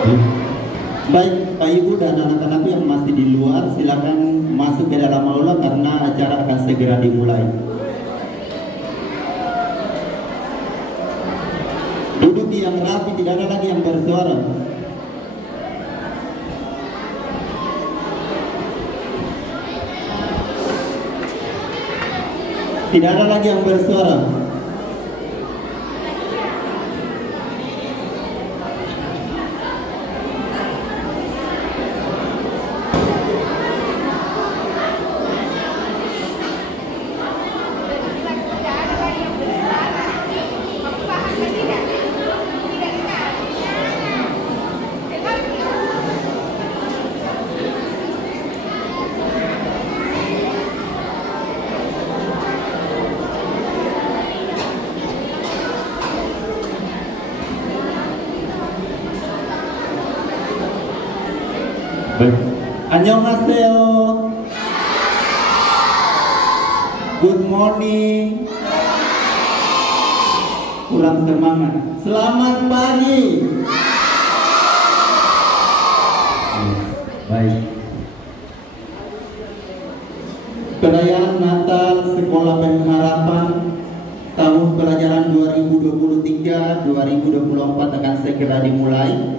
Baik, Pak Ibu dan anak-anak yang masih di luar, silakan masuk ke dalam aula karena acara akan segera dimulai. Duduk yang rapi, tidak ada lagi yang bersuara. Tidak ada lagi yang bersuara. Annyeonghaseyo. Good morning. Kurang semangat. Selamat pagi. Baik. Perayaan Natal Sekolah Pengharapan tahun pelajaran 2023-2024 akan segera dimulai.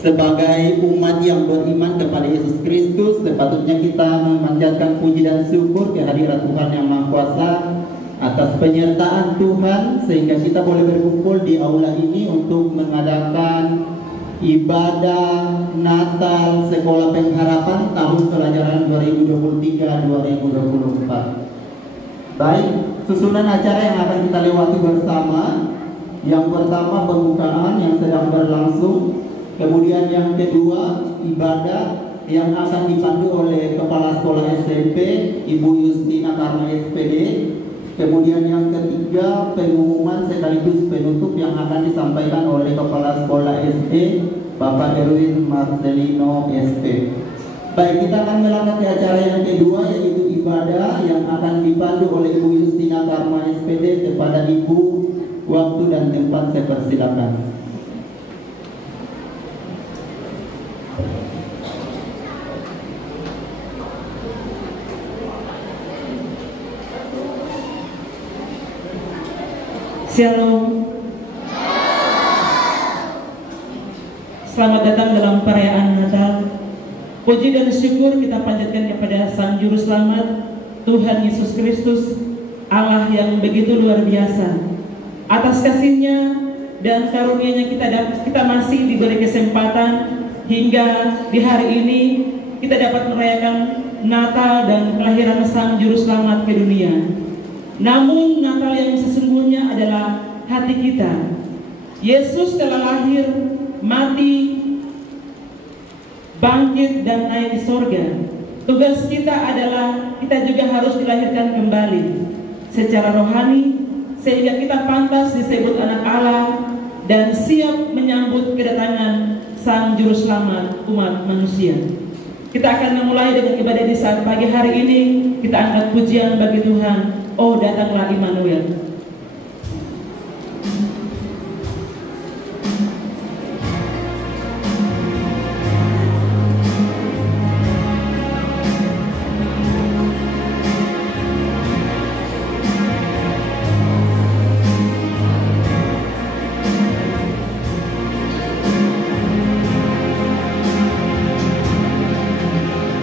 Sebagai umat yang beriman kepada Yesus Kristus, sepatutnya kita memanjatkan puji dan syukur kehadirat Tuhan Yang Maha Kuasa atas penyertaan Tuhan sehingga kita boleh berkumpul di aula ini untuk mengadakan ibadah Natal Sekolah Pengharapan tahun pelajaran 2023-2024. Baik, susunan acara yang akan kita lewati bersama. Yang pertama pembukaan yang sedang berlangsung. Kemudian yang kedua, ibadah yang akan dipandu oleh Kepala Sekolah SMP, Ibu Yustina Karma SPD. Kemudian yang ketiga, pengumuman sekaligus penutup yang akan disampaikan oleh Kepala Sekolah SD, Bapak Erwin Marcelino SP. Baik, kita akan melangkah ke acara yang kedua, yaitu ibadah yang akan dipandu oleh Ibu Yustina Karma SPD. Kepada Ibu, waktu dan tempat saya persilakan. Shalom. Selamat datang dalam perayaan Natal. Puji dan syukur kita panjatkan kepada Sang Juru Selamat, Tuhan Yesus Kristus, Allah yang begitu luar biasa. Atas kasih-Nya dan karunia-Nya kita masih diberi kesempatan hingga di hari ini kita dapat merayakan Natal dan kelahiran Sang Juru Selamat ke dunia. Namun Natal yang sesungguhnya adalah hati kita. Yesus telah lahir, mati, bangkit dan naik di sorga. Tugas kita adalah kita juga harus dilahirkan kembali secara rohani sehingga kita pantas disebut anak Allah dan siap menyambut kedatangan Sang Juru Selamat umat manusia. Kita akan memulai dengan ibadah di saat pagi hari ini. Kita angkat pujian bagi Tuhan. Oh, datanglah Immanuel.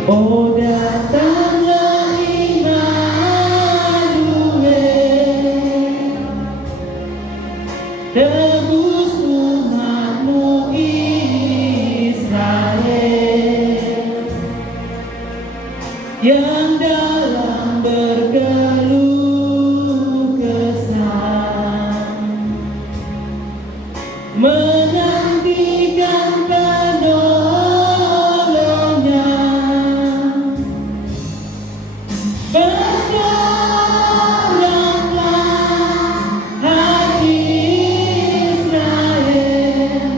Oh, datanglah Immanuel, tebus umat-Mu Israel, yang dalam berkeluh kesah menantikan penolongnya. Bergeraklah hati Israel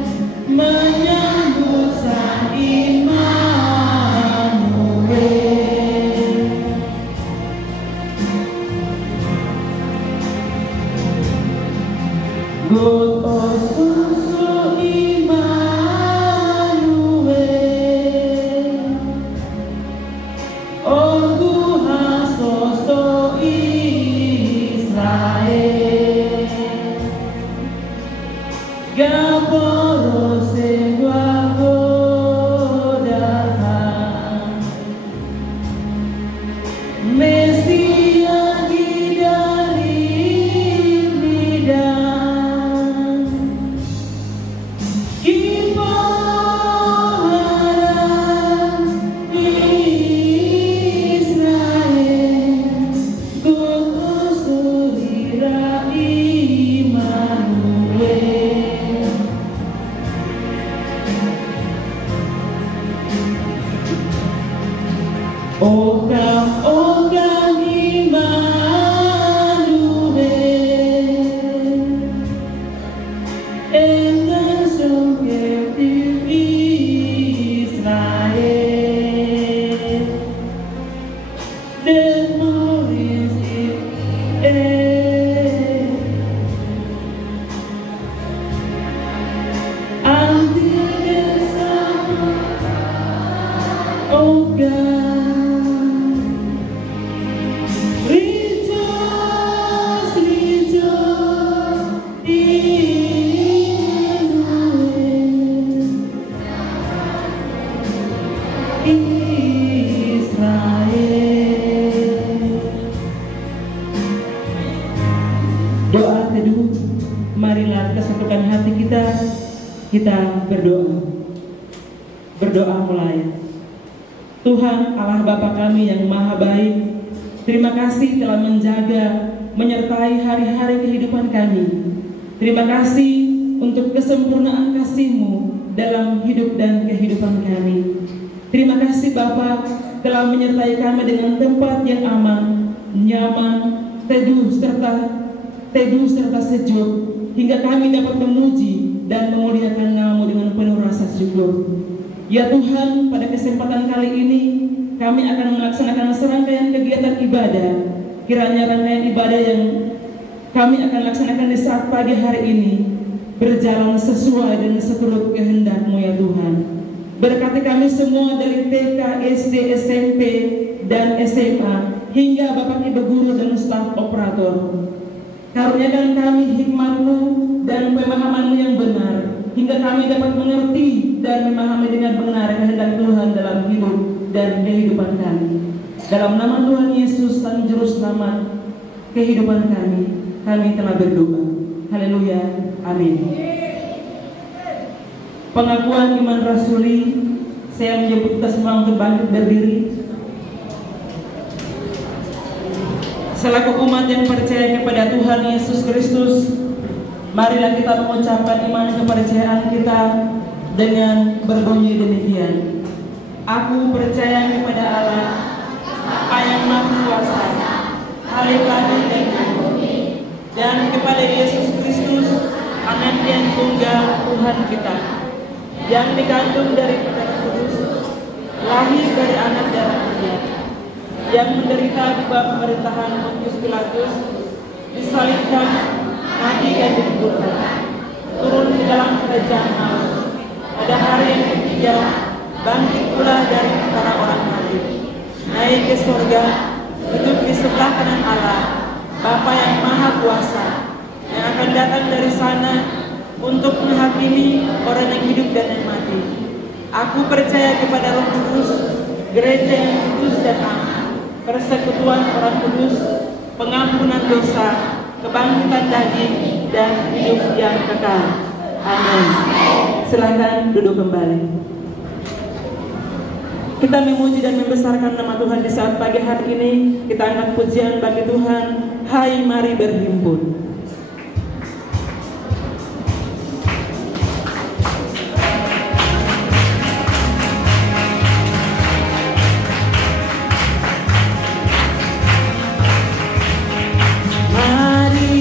menyambut Sang Immanuel. God of susu Immanuel, Doa teduh, marilah kesatukan hati kita berdoa. Berdoa mulai. Tuhan Allah Bapa kami yang maha baik, terima kasih telah menjaga, menyertai hari-hari kehidupan kami. Terima kasih untuk kesempurnaan kasih-Mu dalam hidup dan kehidupan kami. Terima kasih Bapa telah menyertai kami dengan tempat yang aman, nyaman, teduh serta sejuk, hingga kami dapat memuji dan memuliakan nama-Mu dengan penuh rasa syukur. Ya Tuhan, pada kesempatan kali ini kami akan melaksanakan serangkaian kegiatan ibadah. Kiranya rangkaian ibadah yang kami akan laksanakan di saat pagi hari ini berjalan sesuai dengan seturut kehendak-Mu ya Tuhan. Berkati kami semua dari TK, SD, SMP, dan SMA hingga Bapak Ibu guru dan staf operator. Karuniakan kami hikmat-Mu dan pemahaman-Mu yang benar, hingga kami dapat mengerti dan memahami dengan benar kehendak Tuhan dalam hidup dan kehidupan kami. Dalam nama Tuhan Yesus Sang Juru Selamat kehidupan kami telah berdoa. Haleluya, amin. Pengakuan iman rasuli, saya menyebut kita semua untuk bangkit berdiri. Selaku umat yang percaya kepada Tuhan Yesus Kristus, marilah kita mengucapkan iman kepercayaan kita dengan berbunyi demikian. Aku percaya kepada Allah, Bapa yang Maha Kuasa, Ahli langit dan bumi, dan kepada Yesus Kristus, Anak yang tunggal Tuhan kita, yang dikandung dari Roh Kudus, lahir dari anak darah Dia, yang menderita di bawah pemerintahan Pontius Pilatus, disalibkan, mati dan dikuburkan, turun ke dalam kerajaan Allah, pada hari yang ketiga bangkit pula dari antara orang mati, naik ke surga, duduk di sebelah kanan Allah, Bapa yang Maha Kuasa, yang akan datang dari sana untuk menghakimi orang yang hidup dan yang mati. Aku percaya kepada Roh Kudus, gereja yang kudus dan aman, persekutuan orang kudus, pengampunan dosa, kebangkitan daging, dan hidup yang kekal. Amin. Silakan duduk kembali. Kita memuji dan membesarkan nama Tuhan di saat pagi hari ini. Kita angkat pujian bagi Tuhan. Hai, mari berhimpun. Mari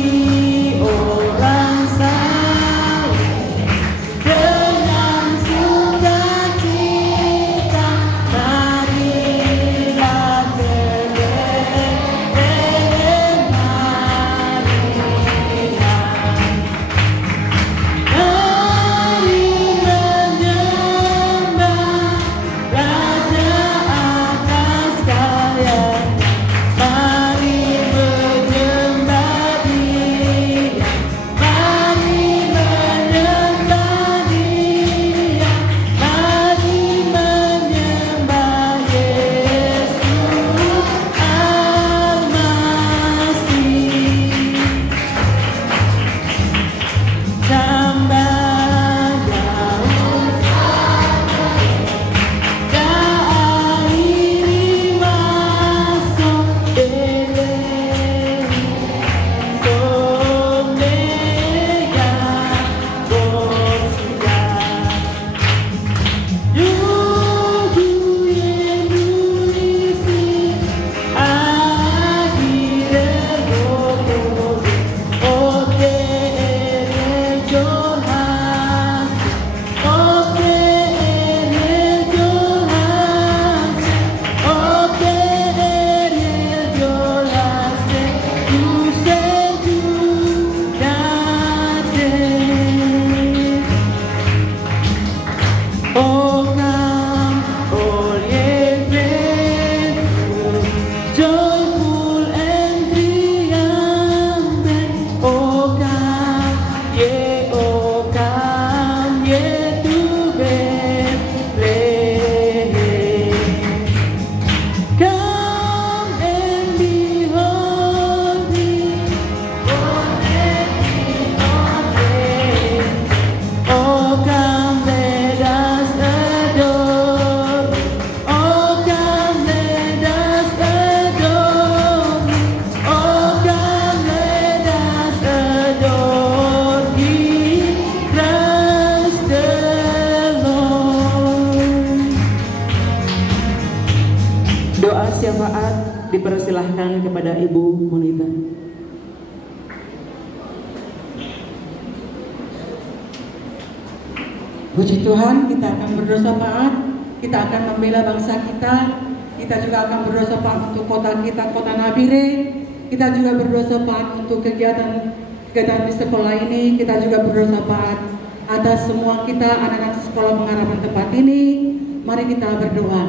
Ibu Monita. Puji Tuhan, kita akan berdoa taat, kita akan membela bangsa kita juga akan berdoa taat untuk kota kita, kota Nabire. Kita juga berdoa taat untuk kegiatan di sekolah ini. Kita juga berdoa taat atas semua kita anak-anak sekolah pengharapan tempat ini. Mari kita berdoa.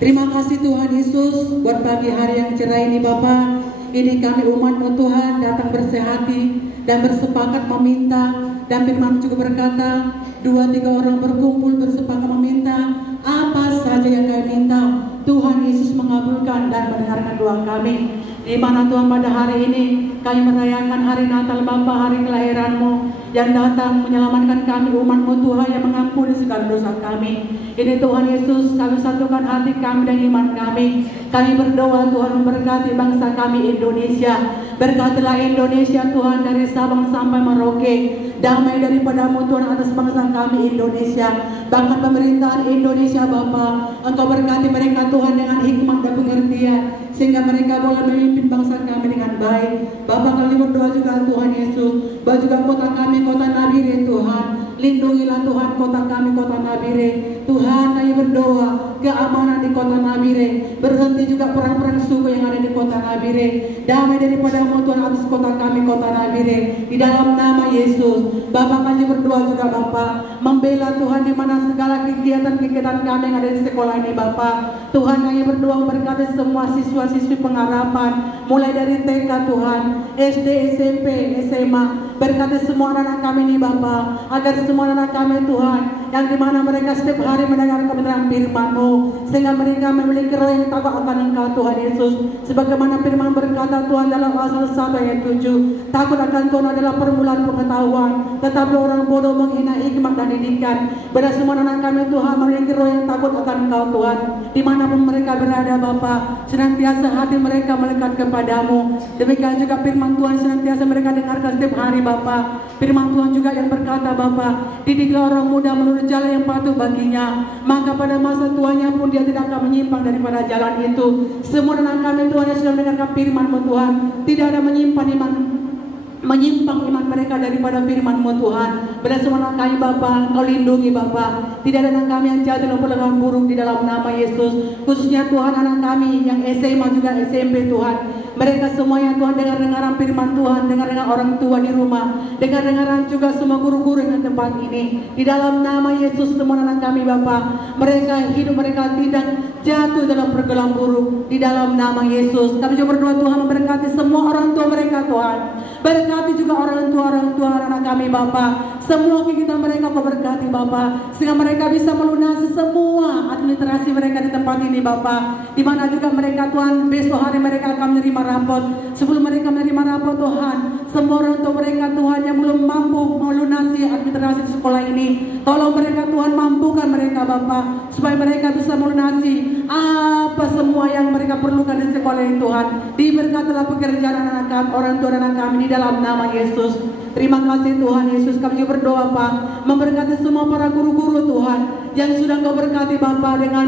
Terima kasih Tuhan Yesus buat pagi hari yang cerah ini Bapa. Ini kami umat-Mu Tuhan datang bersehati dan bersepakat meminta, dan firman juga berkata 2-3 orang berkumpul bersepakat meminta apa saja yang kami minta, Tuhan Yesus mengabulkan dan mendengarkan doa kami. Di mana Tuhan pada hari ini kami merayakan hari Natal Bapa, hari kelahiran-Mu yang datang menyelamatkan kami umat-Mu Tuhan, yang mengampuni segala dosa kami. Ini Tuhan Yesus, kami satukan hati kami dan iman kami. Kami berdoa Tuhan memberkati bangsa kami Indonesia. Berkatilah Indonesia Tuhan dari Sabang sampai Merauke. Damai daripada-Mu Tuhan atas bangsa kami Indonesia. Bahkan pemerintahan Indonesia Bapa, Engkau berkati mereka Tuhan dengan hikmat dan pengertian, sehingga mereka boleh memimpin bangsa kami dengan baik. Bapa, kami berdoa juga Tuhan Yesus, bahwa juga kota kami, kota Nabire Tuhan. Lindungilah Tuhan kota kami, kota Nabire. Tuhan, kami berdoa keamanan di kota Nabire. Berhenti juga perang-perang suku yang ada di kota Nabire. Damai daripada-Mu Tuhan atas kota kami, kota Nabire. Di dalam nama Yesus. Bapak, kami berdoa juga Bapak, membela Tuhan di mana segala kegiatan-kegiatan kami yang ada di sekolah ini Bapak. Tuhan, kami berdoa berkati semua siswa-siswi pengharapan, mulai dari TK Tuhan, SD, SMP, SMA. Berkati semua anak-anak kami ini Bapak, agar semua anak kami Tuhan, yang dimana mereka setiap hari mendengar kebenaran firman-Mu, sehingga mereka memiliki roh yang takut akan Engkau Tuhan Yesus. Sebagaimana firman berkata Tuhan dalam Amsal 1 ayat 7, takut akan Tuhan adalah permulaan pengetahuan, tetapi orang bodoh menghina hikmat dan didikan. Pada semua anak kami Tuhan memiliki roh yang takut akan Engkau Tuhan, dimanapun mereka berada Bapa, senantiasa hati mereka melekat kepadamu. Demikian juga firman Tuhan senantiasa mereka dengarkan setiap hari Bapa. Firman Tuhan juga yang berkata Bapa, didiklah orang muda menurut jalan yang patuh baginya, maka pada masa tuanya pun dia tidak akan menyimpang daripada jalan itu. Semua anak kami Tuhan yang sudah mendengarkan firman-Mu Tuhan, tidak ada menyimpang iman mereka daripada firman-Mu Tuhan. Pada semua anak kami Bapa, Engkau lindungi Bapa. Tidak ada anak kami yang jatuh dalam perbuatan buruk di dalam nama Yesus. Khususnya Tuhan anak kami yang SMA juga SMP Tuhan. Mereka semuanya Tuhan dengar-dengaran firman Tuhan, dengar-dengar orang tua di rumah, dengar-dengaran juga semua guru-guru yang tempat ini. Di dalam nama Yesus semua anak kami Bapa, mereka hidup mereka tidak jatuh dalam pergaulan buruk. Di dalam nama Yesus kami juga berdoa Tuhan memberkati semua orang tua mereka Tuhan. Berkati juga orang tua anak kami Bapa. Semua kegiatan mereka Kau berkati Bapa, sehingga mereka bisa melunasi semua administrasi mereka di tempat ini Bapa. Di mana juga mereka Tuhan besok hari mereka akan menerima rapot. Sebelum mereka menerima rapot Tuhan, semua orang tua mereka Tuhan yang belum mampu melunasi administrasi di sekolah ini, tolong mereka Tuhan, mampukan mereka Bapa, supaya mereka bisa melunasi apa semua yang mereka perlukan di sekolah ini Tuhan. Diberkatilah pekerjaan anak-anak orang tua anak kami di dalam nama Yesus. Terima kasih Tuhan Yesus. Kami juga berdoa Pak, memberkati semua para guru-guru Tuhan yang sudah Kau berkati Bapa dengan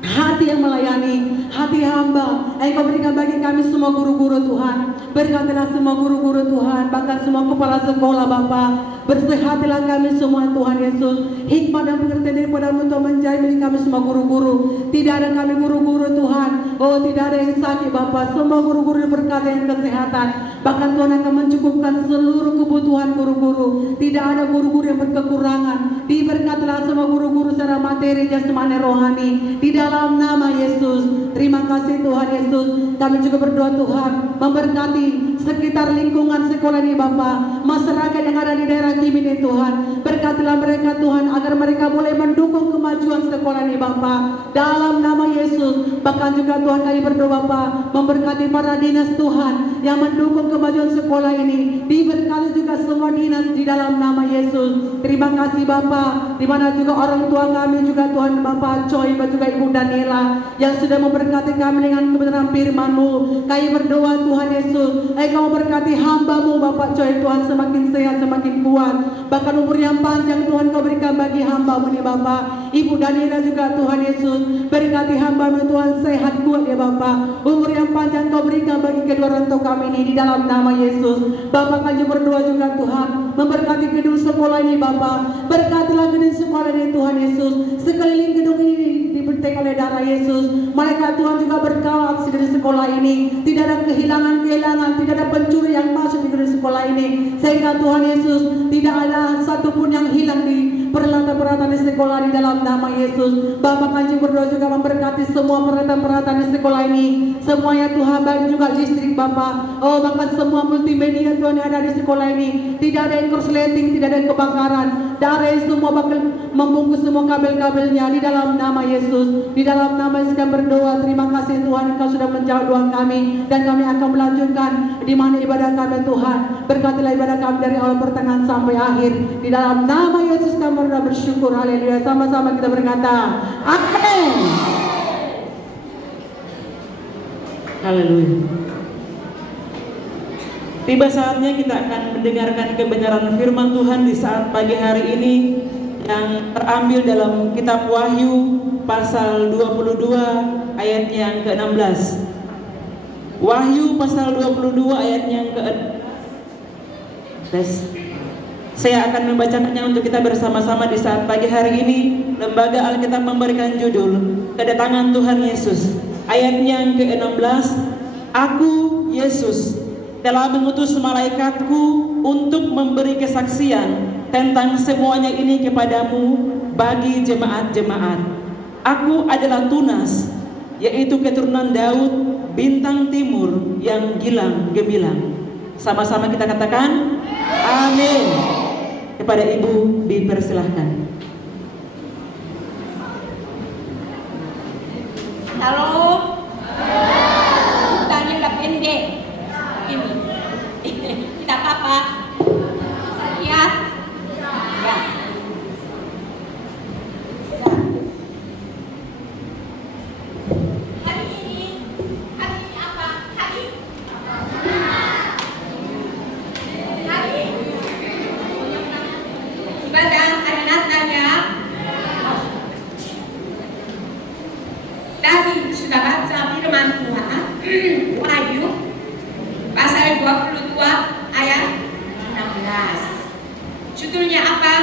hati yang melayani, hati hamba yang Kau berikan bagi kami semua guru-guru Tuhan. Berkatilah semua guru-guru Tuhan, bahkan semua kepala sekolah Bapa. Bersehatilah kami semua Tuhan Yesus. Hikmat dan pengertian daripada-Mu Tuhan menjadi milik kami semua guru-guru. Tidak ada kami guru-guru Tuhan, oh tidak ada yang sakit Bapa. Semua guru-guru berkati yang kesehatan. Bahkan Tuhan akan mencukupkan seluruh kebutuhan guru-guru. Tidak ada guru-guru yang berkekurangan. Diberkatilah semua guru-guru secara materi, jasmani, rohani. Di dalam nama Yesus. Terima kasih Tuhan Yesus. Kami juga berdoa Tuhan memberkati sekitar lingkungan sekolah ini Bapa, masyarakat yang ada di daerah Cimini Tuhan. Berkatilah mereka Tuhan, agar mereka boleh mendukung kemajuan sekolah ini Bapa, dalam nama Yesus. Bahkan juga Tuhan kami berdoa Bapa, memberkati para dinas Tuhan yang mendukung kemajuan sekolah ini. Diberkati juga semua dinas di dalam nama Yesus. Terima kasih Bapa, di mana juga orang tua kami juga Tuhan Bapa Choi dan juga Ibu Daniela yang sudah memberkati kami dengan kebenaran firman-Mu. Kami berdoa Tuhan Yesus, Kau berkati hamba-Mu Bapak Choi Tuhan, semakin sehat, semakin kuat, bahkan umur yang panjang Tuhan Kau berikan bagi hamba-Mu nih Bapak. Ibu Daniela juga Tuhan Yesus, berkati hamba-Mu Tuhan sehat, kuat ya Bapa. Umur yang panjang Kau berikan bagi kedua orang tua kami ini di dalam nama Yesus. Bapa, kami berdoa juga Tuhan, memberkati gedung sekolah ini Bapa. Berkatilah gedung sekolah ini Tuhan Yesus. Sekeliling gedung ini dibentuk oleh darah Yesus. Malaikat Tuhan juga berkawal di gedung sekolah ini. Tidak ada kehilangan, tidak ada pencuri yang masuk di gedung sekolah ini. Sehingga Tuhan Yesus, tidak ada satupun yang hilang di peralatan-peralatan di sekolah di dalam nama Yesus. Bapa, kami berdoa juga memberkati semua peralatan-peralatan di sekolah ini. Semuanya Tuhan, baik juga listrik Bapa. Oh, bahkan semua multimedia Tuhan yang ada di sekolah ini. Tidak ada yang korsleting, tidak ada yang kebakaran. Darah semua bakal membungkus semua kabel-kabelnya di dalam nama Yesus. Di dalam nama Yesus kami berdoa. Terima kasih Tuhan, Engkau sudah menjawab doa kami, dan kami akan melanjutkan di mana ibadah kami Tuhan. Berkatilah ibadah kami dari awal pertengahan sampai akhir. Di dalam nama Yesus kami berdoa bersyukur. Haleluya. Sama-sama kita berkata amin. Haleluya. Tiba saatnya kita akan mendengarkan kebenaran firman Tuhan di saat pagi hari ini yang terambil dalam kitab Wahyu pasal 22 ayat yang ke-16. Wahyu pasal 22 ayat yang Saya akan membacakannya untuk kita bersama-sama di saat pagi hari ini. Lembaga Alkitab memberikan judul Kedatangan Tuhan Yesus. Ayat yang ke-16, Aku, Yesus, telah mengutus malaikatku untuk memberi kesaksian tentang semuanya ini kepadamu bagi jemaat-jemaat. Aku adalah Tunas, yaitu keturunan Daud, bintang timur yang gilang gemilang. Sama-sama kita katakan amin. Kepada Ibu dipersilahkan. Halo. Tanya udah pendek. Ini. Tidak apa-apa. Ya. Ya. Hari ini apa? Hari ibadah hari Natal ya. Tadi sudah baca firman Tuhan Wahyu pasal 22 ayat 16. Judulnya apa?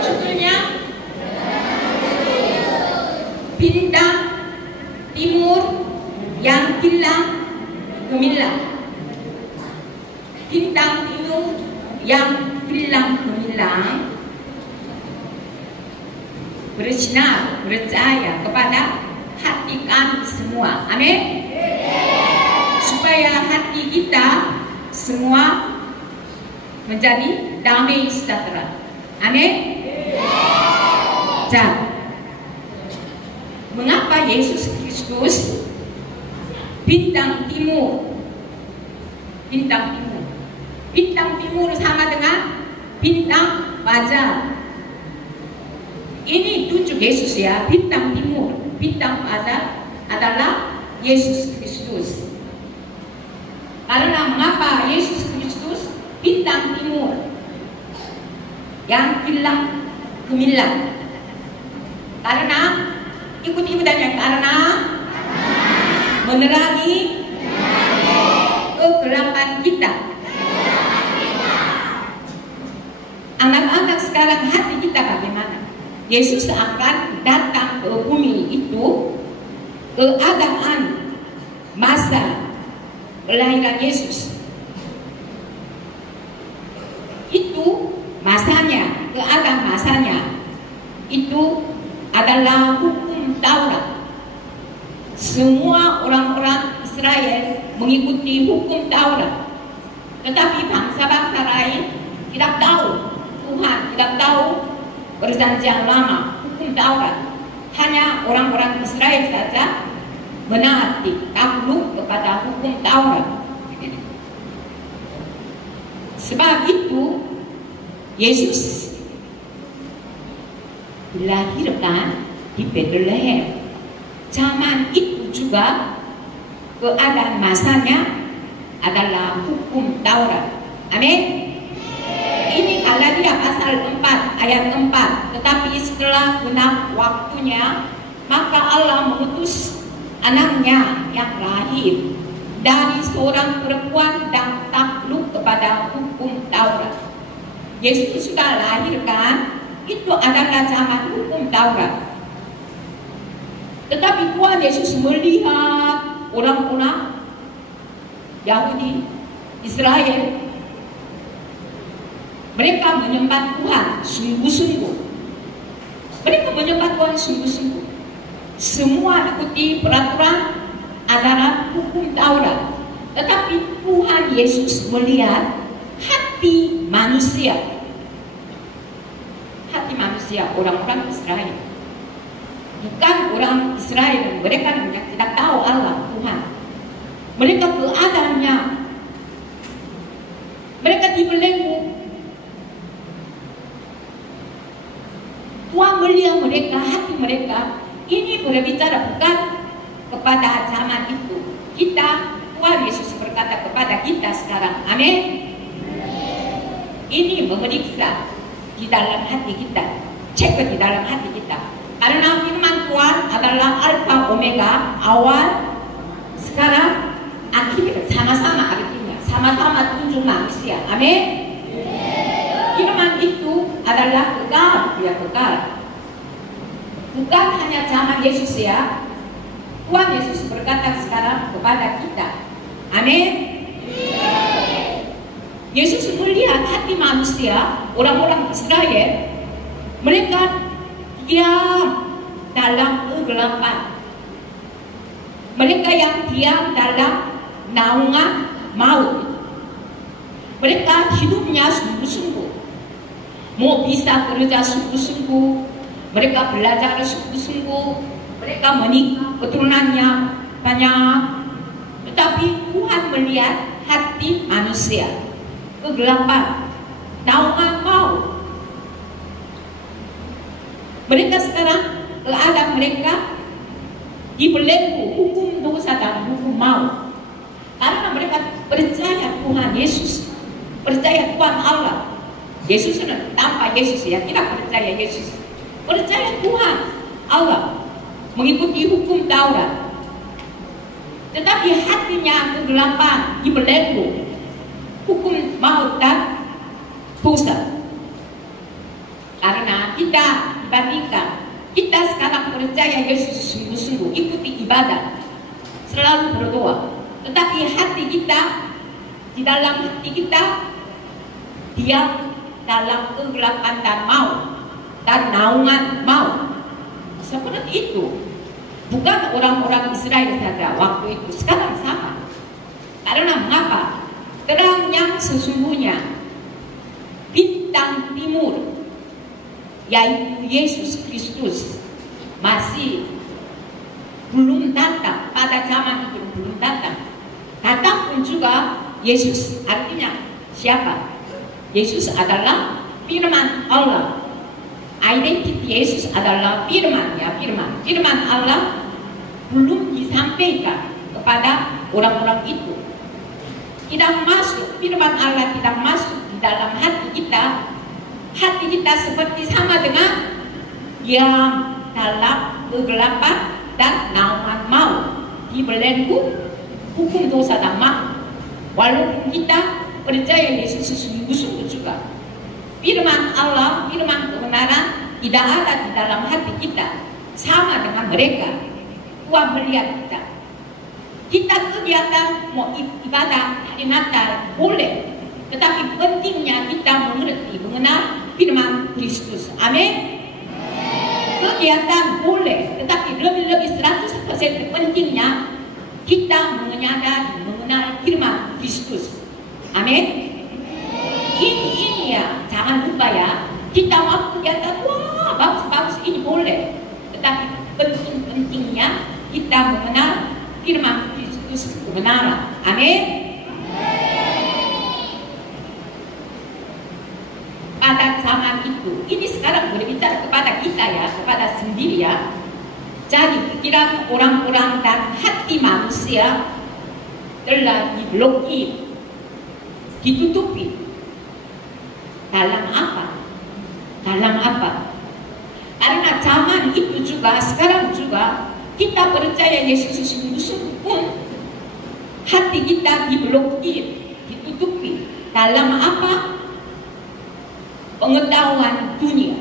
Judulnya Bintang Timur yang gilang gemilang. Bintang timur yang gilang gemilang bersinar, bercahaya kepada hati kami semua. Amin. Supaya hati kita semua menjadi damai sejahtera. Amin. Dan mengapa Yesus Kristus bintang timur? Bintang timur. Bintang timur sama dengan bintang fajar. Ini tunjuk Yesus ya, bintang timur, bintang fajar adalah Yesus Kristus. Karena mengapa Yesus Kristus bintang timur yang gilang gemilang? Karena ikut-ikut dan karena menerangi kegelapan kita. Anak-anak sekarang hati kita bagaimana? Yesus akan datang ke bumi itu, keadaan masa kelahiran Yesus itu masanya, keadaan masanya itu adalah hukum Taurat. Semua orang-orang Israel mengikuti hukum Taurat, tetapi bangsa-bangsa lain tidak tahu Tuhan, tidak tahu Perjanjian Lama, hukum Taurat. Hanya orang-orang Israel saja menaati, takluk kepada hukum Taurat. Sebab itu Yesus dilahirkan di Bethlehem. Zaman itu juga keadaan masanya adalah hukum Taurat. Amin. Ini Galatia pasal 4 ayat 4. Tetapi setelah genap waktunya, maka Allah mengutus anaknya yang lahir dari seorang perempuan dan takluk kepada hukum Taurat. Yesus sudah lahirkan, itu adalah zaman hukum Taurat. Tetapi Tuhan Yesus melihat orang-orang Yahudi, Israel, mereka menyembah Tuhan sungguh-sungguh. Mereka menyembah Tuhan sungguh-sungguh. Semua ikuti peraturan ajaran hukum Taurat. Tetapi Tuhan Yesus melihat hati manusia. Hati manusia, orang-orang Israel. Bukan orang Israel, mereka yang tidak tahu Allah, Tuhan. Mereka keadaannya, mereka dibelenggu. Tuhan melihat mereka, hati mereka. Ini berbicara bukan kepada zaman itu. Kita, Tuhan Yesus berkata kepada kita sekarang. Amin. Ini memeriksa di dalam hati kita. Cek di dalam hati kita. Karena firman Tuhan adalah Alfa Omega, awal, sekarang, akhir. Sama-sama artinya. Sama-sama tunjuk manusia. Amin. Firman itu adalah kekal, dia kekal. Bukan hanya zaman Yesus ya. Tuhan Yesus berkata sekarang kepada kita. Amin. Yesus melihat hati manusia, orang-orang Israel, mereka diam dalam kegelapan. Mereka yang diam dalam naungan maut. Mereka hidupnya sungguh-sungguh. Mau bisa kerja sungguh-sungguh. Mereka belajar sungguh-sungguh. Mereka menikah, keturunannya banyak. Tetapi Tuhan melihat hati manusia. Kegelapan, naungan maut. Mereka sekarang, keadaan mereka dibelenggu hukum dosa dan hukum maut. Karena mereka percaya Tuhan Yesus. Percaya Tuhan Allah. Yesus tanpa Yesus ya, tidak percaya Yesus. Percaya Tuhan Allah, mengikuti hukum Taurat. Tetapi hatinya kegelapan, dibelenggu hukum maut dan dosa. Karena kita dibandingkan, kita sekarang percaya Yesus sungguh-sungguh, ikuti ibadah, selalu berdoa. Tetapi hati kita, di dalam hati kita, diam dalam kegelapan dan maut dan naungan maut. Seperti itu. Bukan orang-orang Israel saja waktu itu, sekarang sama. Karena mengapa? Terang yang sesungguhnya, bintang timur, yaitu Yesus Kristus, masih belum datang. Pada zaman itu belum datang. Datang pun juga Yesus, artinya siapa? Yesus adalah firman Allah. Identitas Yesus adalah firman, ya firman. Firman Allah belum disampaikan kepada orang-orang itu. Tidak masuk, firman Allah tidak masuk di dalam hati kita. Hati kita seperti sama dengan yang dalam kegelapan dan naungan maut, dibelenggu hukum dosa dan maut. Walaupun kita percaya Yesus sungguh-sungguh juga, firman Allah, firman kebenaran tidak ada di dalam hati kita. Sama dengan mereka. Tuhan melihat kita. Kita kegiatan mau ibadah hari Natal boleh, tetapi pentingnya kita mengerti, mengenal firman Kristus. Amin. Kegiatan boleh, tetapi lebih-lebih 100% pentingnya kita menyadari, mengenal firman Kristus. Amin. Ini ya, jangan lupa ya. Kita mau kegiatan, wah bagus-bagus ini boleh, tetapi penting-pentingnya kita mengenal firman Kristus kebenaran. Amin. Pada zaman itu, ini sekarang berbicara kepada kita ya, kepada sendiri ya. Jadi pikiran orang-orang dan hati manusia telah diblokir, ditutupi. Dalam apa? Dalam apa? Karena zaman itu juga, sekarang juga kita percaya Yesus sungguh-sungguh pun hati kita diblokir, ditutupi dalam apa? Pengetahuan dunia.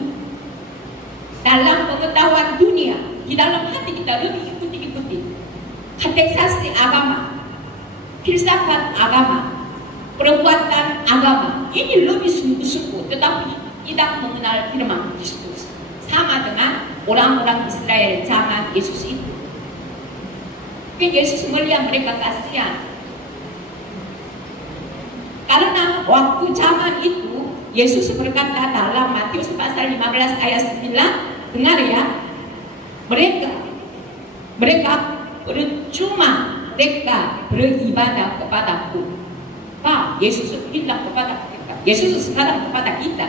Dalam pengetahuan dunia, di dalam hati kita lebih ikuti kateksasi agama, filsafat agama, perbuatan agama. Ini lebih sungguh-sungguh, tetapi tidak mengenal firman Kristus. Sama dengan orang-orang Israel zaman Yesus itu. Yesus melihat mereka kasihan. Karena waktu zaman itu Yesus berkata dalam Matius pasal 15 ayat 9, dengar ya, mereka percuma mereka beribadah kepadaku. Pak, Yesus bilang kepada mereka, Yesus sekarang kepada kita,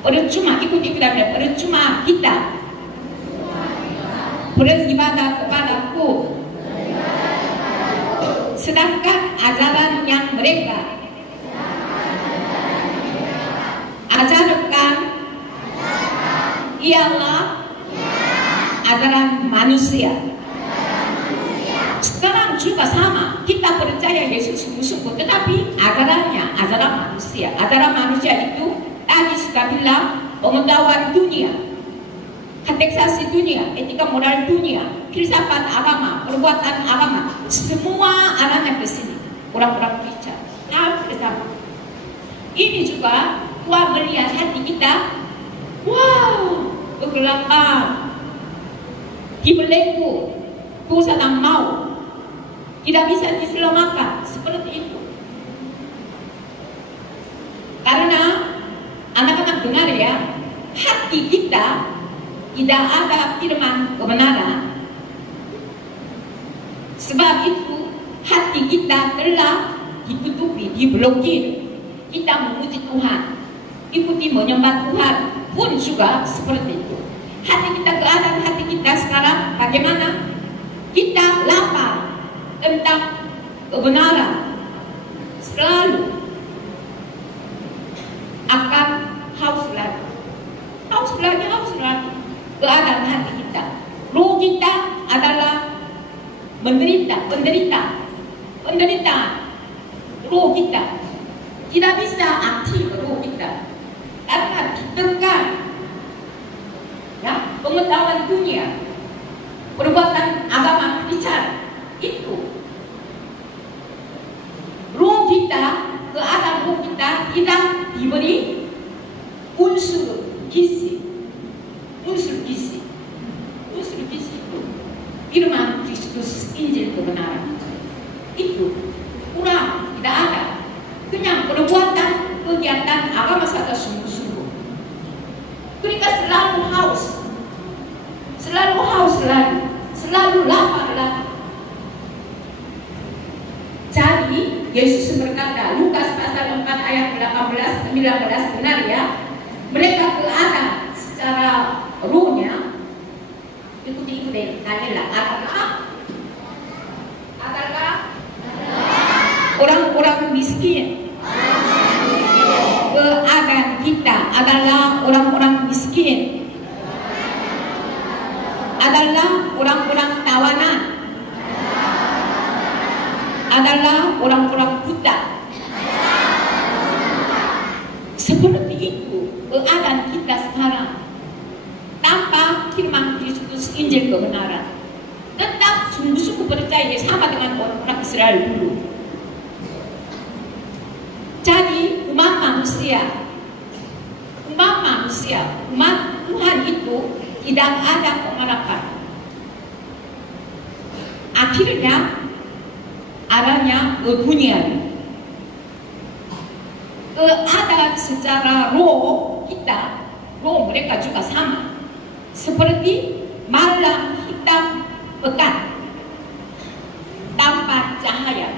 percuma ikut-ikutan, percuma kita beribadah kepadaku, sedangkan ajaran yang mereka ajarkan ialah ajaran manusia. Sekarang juga sama, kita percaya Yesus sungguh-sungguh, tetapi ajarannya ajaran manusia. Ajaran manusia itu tadi sudah bilang pengetahuan dunia, kateksasi dunia, etika moral dunia, filsafat agama, perbuatan agama, semua arahnya ke sini. Orang-orang Kristen hampir sama. Ini juga Tuhan melihat hati kita, wow, kegelapan, dibelenggu, dosa dan mau, tidak bisa diselamatkan, seperti itu. Karena anak-anak dengar ya, hati kita tidak ada firman kebenaran. Sebab itu hati kita telah ditutupi, diblokir. Kita memuji Tuhan, ikuti menyembah Tuhan pun juga seperti itu. Hati kita, keadaan hati kita sekarang bagaimana? Kita lapar tentang kebenaran, selalu akan haus lagi, haus lagi, haus lagi. Keadaan hati kita, roh kita adalah menderita, penderitaan. Roh kita tidak bisa aktif, roh kita karena ditekan ya, pengetahuan dunia, perbuatan agama bicara itu. Roh kita, keadaan roh kita tidak diberi unsur gizi. Unsur gizi itu firman Kristus, Injil kebenaran. Itu kurang, tidak ada. Kenyang perbuatan, kegiatan agama saja sungguh-sungguh. Kita selalu haus lagi, selalu lapar lagi. Jadi Yesus berkata, Lukas pasal 4 ayat 18-19, benar ya, mereka keadaan secara rohnya ikuti adalah orang-orang miskin. Keadaan kita adalah orang-orang miskin, adalah orang-orang tawanan, adalah orang-orang buta. Seperti itu keadaan kita sekarang. Tanpa firman Kristus, Injil kebenaran, tetap sungguh-sungguh percaya sama dengan orang Israel dulu. Jadi umat manusia, umat Tuhan itu tidak ada pengharapan. Akhirnya arahnya ke dunia. Keadaan secara roh kita, roh mereka juga sama. Seperti malam hitam pekat tanpa cahaya.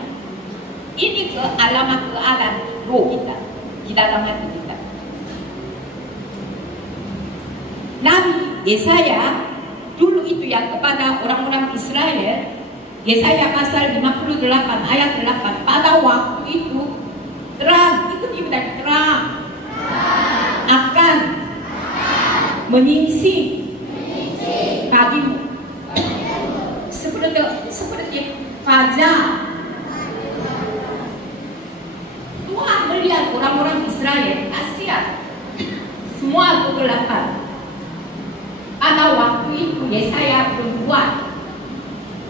Ini alamat keadaan roh kita di dalam hati kita. Nabi Yesaya dulu itu yang kepada orang-orang Israel, Yesaya pasal 58 ayat 8, pada waktu itu terang, ikuti terang akan menyingsing fajar. Tuhan melihat orang-orang Israel, kasihan, semua kegelapan. Pada waktu itu Yesaya berbuat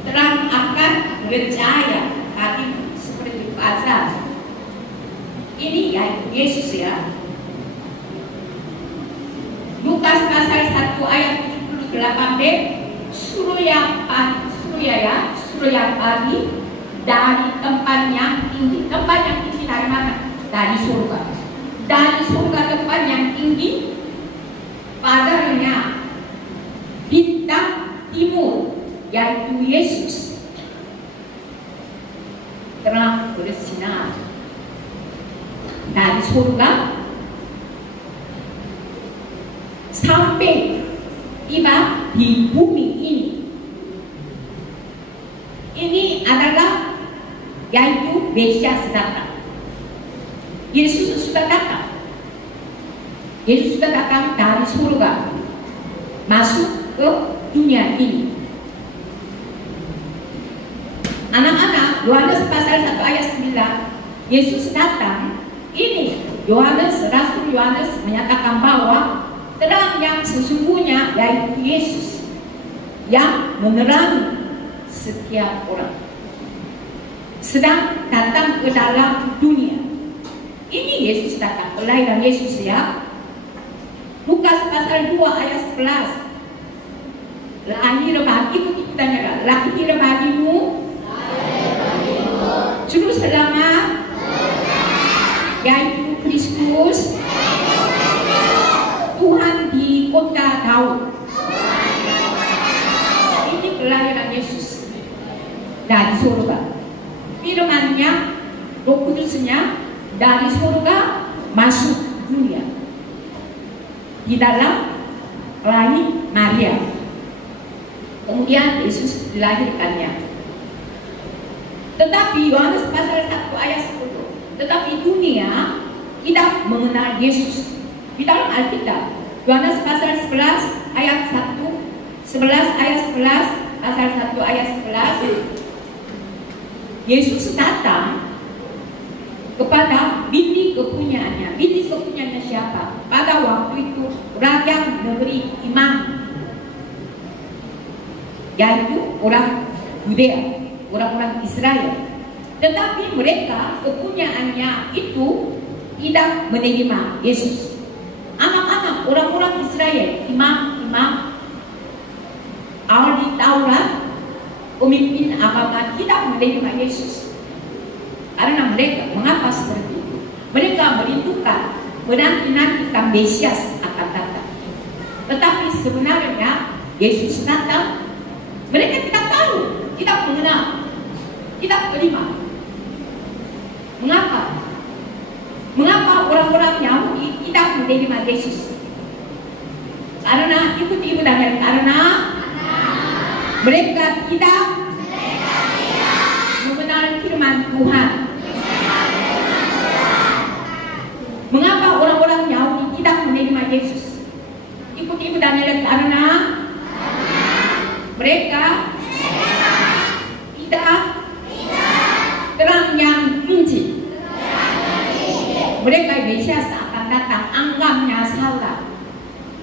terang akan bercahaya tadi seperti fajar. Ini ya Yesus ya. Lukas pasal 1 ayat 78b, suruh yang pagi dari tempat yang tinggi. Tempat yang tinggi dari mana? Dari surga. Dari surga tempat yang tinggi, fajarnya bintang timur, yaitu Yesus, terang bersinar dari surga sampai tiba di bumi ini. Ini adalah yaitu Mesias datang. Yesus sudah datang. Yesus sudah datang dari surga masuk ke dunia ini. Anak-anak, Yohanes pasal 1 ayat 9, Yesus datang. Ini Rasul Yohanes menyatakan bahwa terang yang sesungguhnya yaitu Yesus yang menerangi setiap orang sedang datang ke dalam dunia. Ini Yesus datang, kelahiran Yesus ya. Lukas pasal 2 ayat 11, lahir bagimu, lahir bagimu Juru Selamat yaitu Kristus Tuhan di kota Daud. Ini kelahiran Yesus dari surga. Firman-Nya, Roh Kudus-Nya dari surga masuk dunia di dalam rahim Maria. Kemudian Yesus dilahirkannya. Tetapi Yohanes pasal 1 ayat 10, tetapi dunia tidak mengenal Yesus. Di dalam Alkitab, Yohanes pasal 11 ayat 1, 11 ayat 11, pasal 1 ayat 11, Yesus datang kepada binti kepunyaannya. Binti kepunyaannya siapa? Pada waktu itu raja negeri Imam, yaitu orang Yudea, orang-orang Israel. Tetapi mereka kepunyaannya itu tidak menerima Yesus. Anak-anak orang-orang Israel, imam-imam ahli Taurat, pemimpin agama tidak menerima Yesus. Karena mereka, mengapa seperti itu? Mereka merindukan, menanti-nantikan Mesias akan datang. Tetapi sebenarnya Yesus datang, mereka tidak tahu, tidak mengenal, tidak terima. Mengapa? Mengapa orang-orang Yahudi tidak menerima Yesus? Karena ikut-ikut karena mereka tidak mengenal firman Tuhan. Mengapa orang-orang Yahudi tidak menerima Yesus? Ikut-ikut karena mereka tidak terang yang Injil. Mereka Mesias akan datang, anggapnya salah,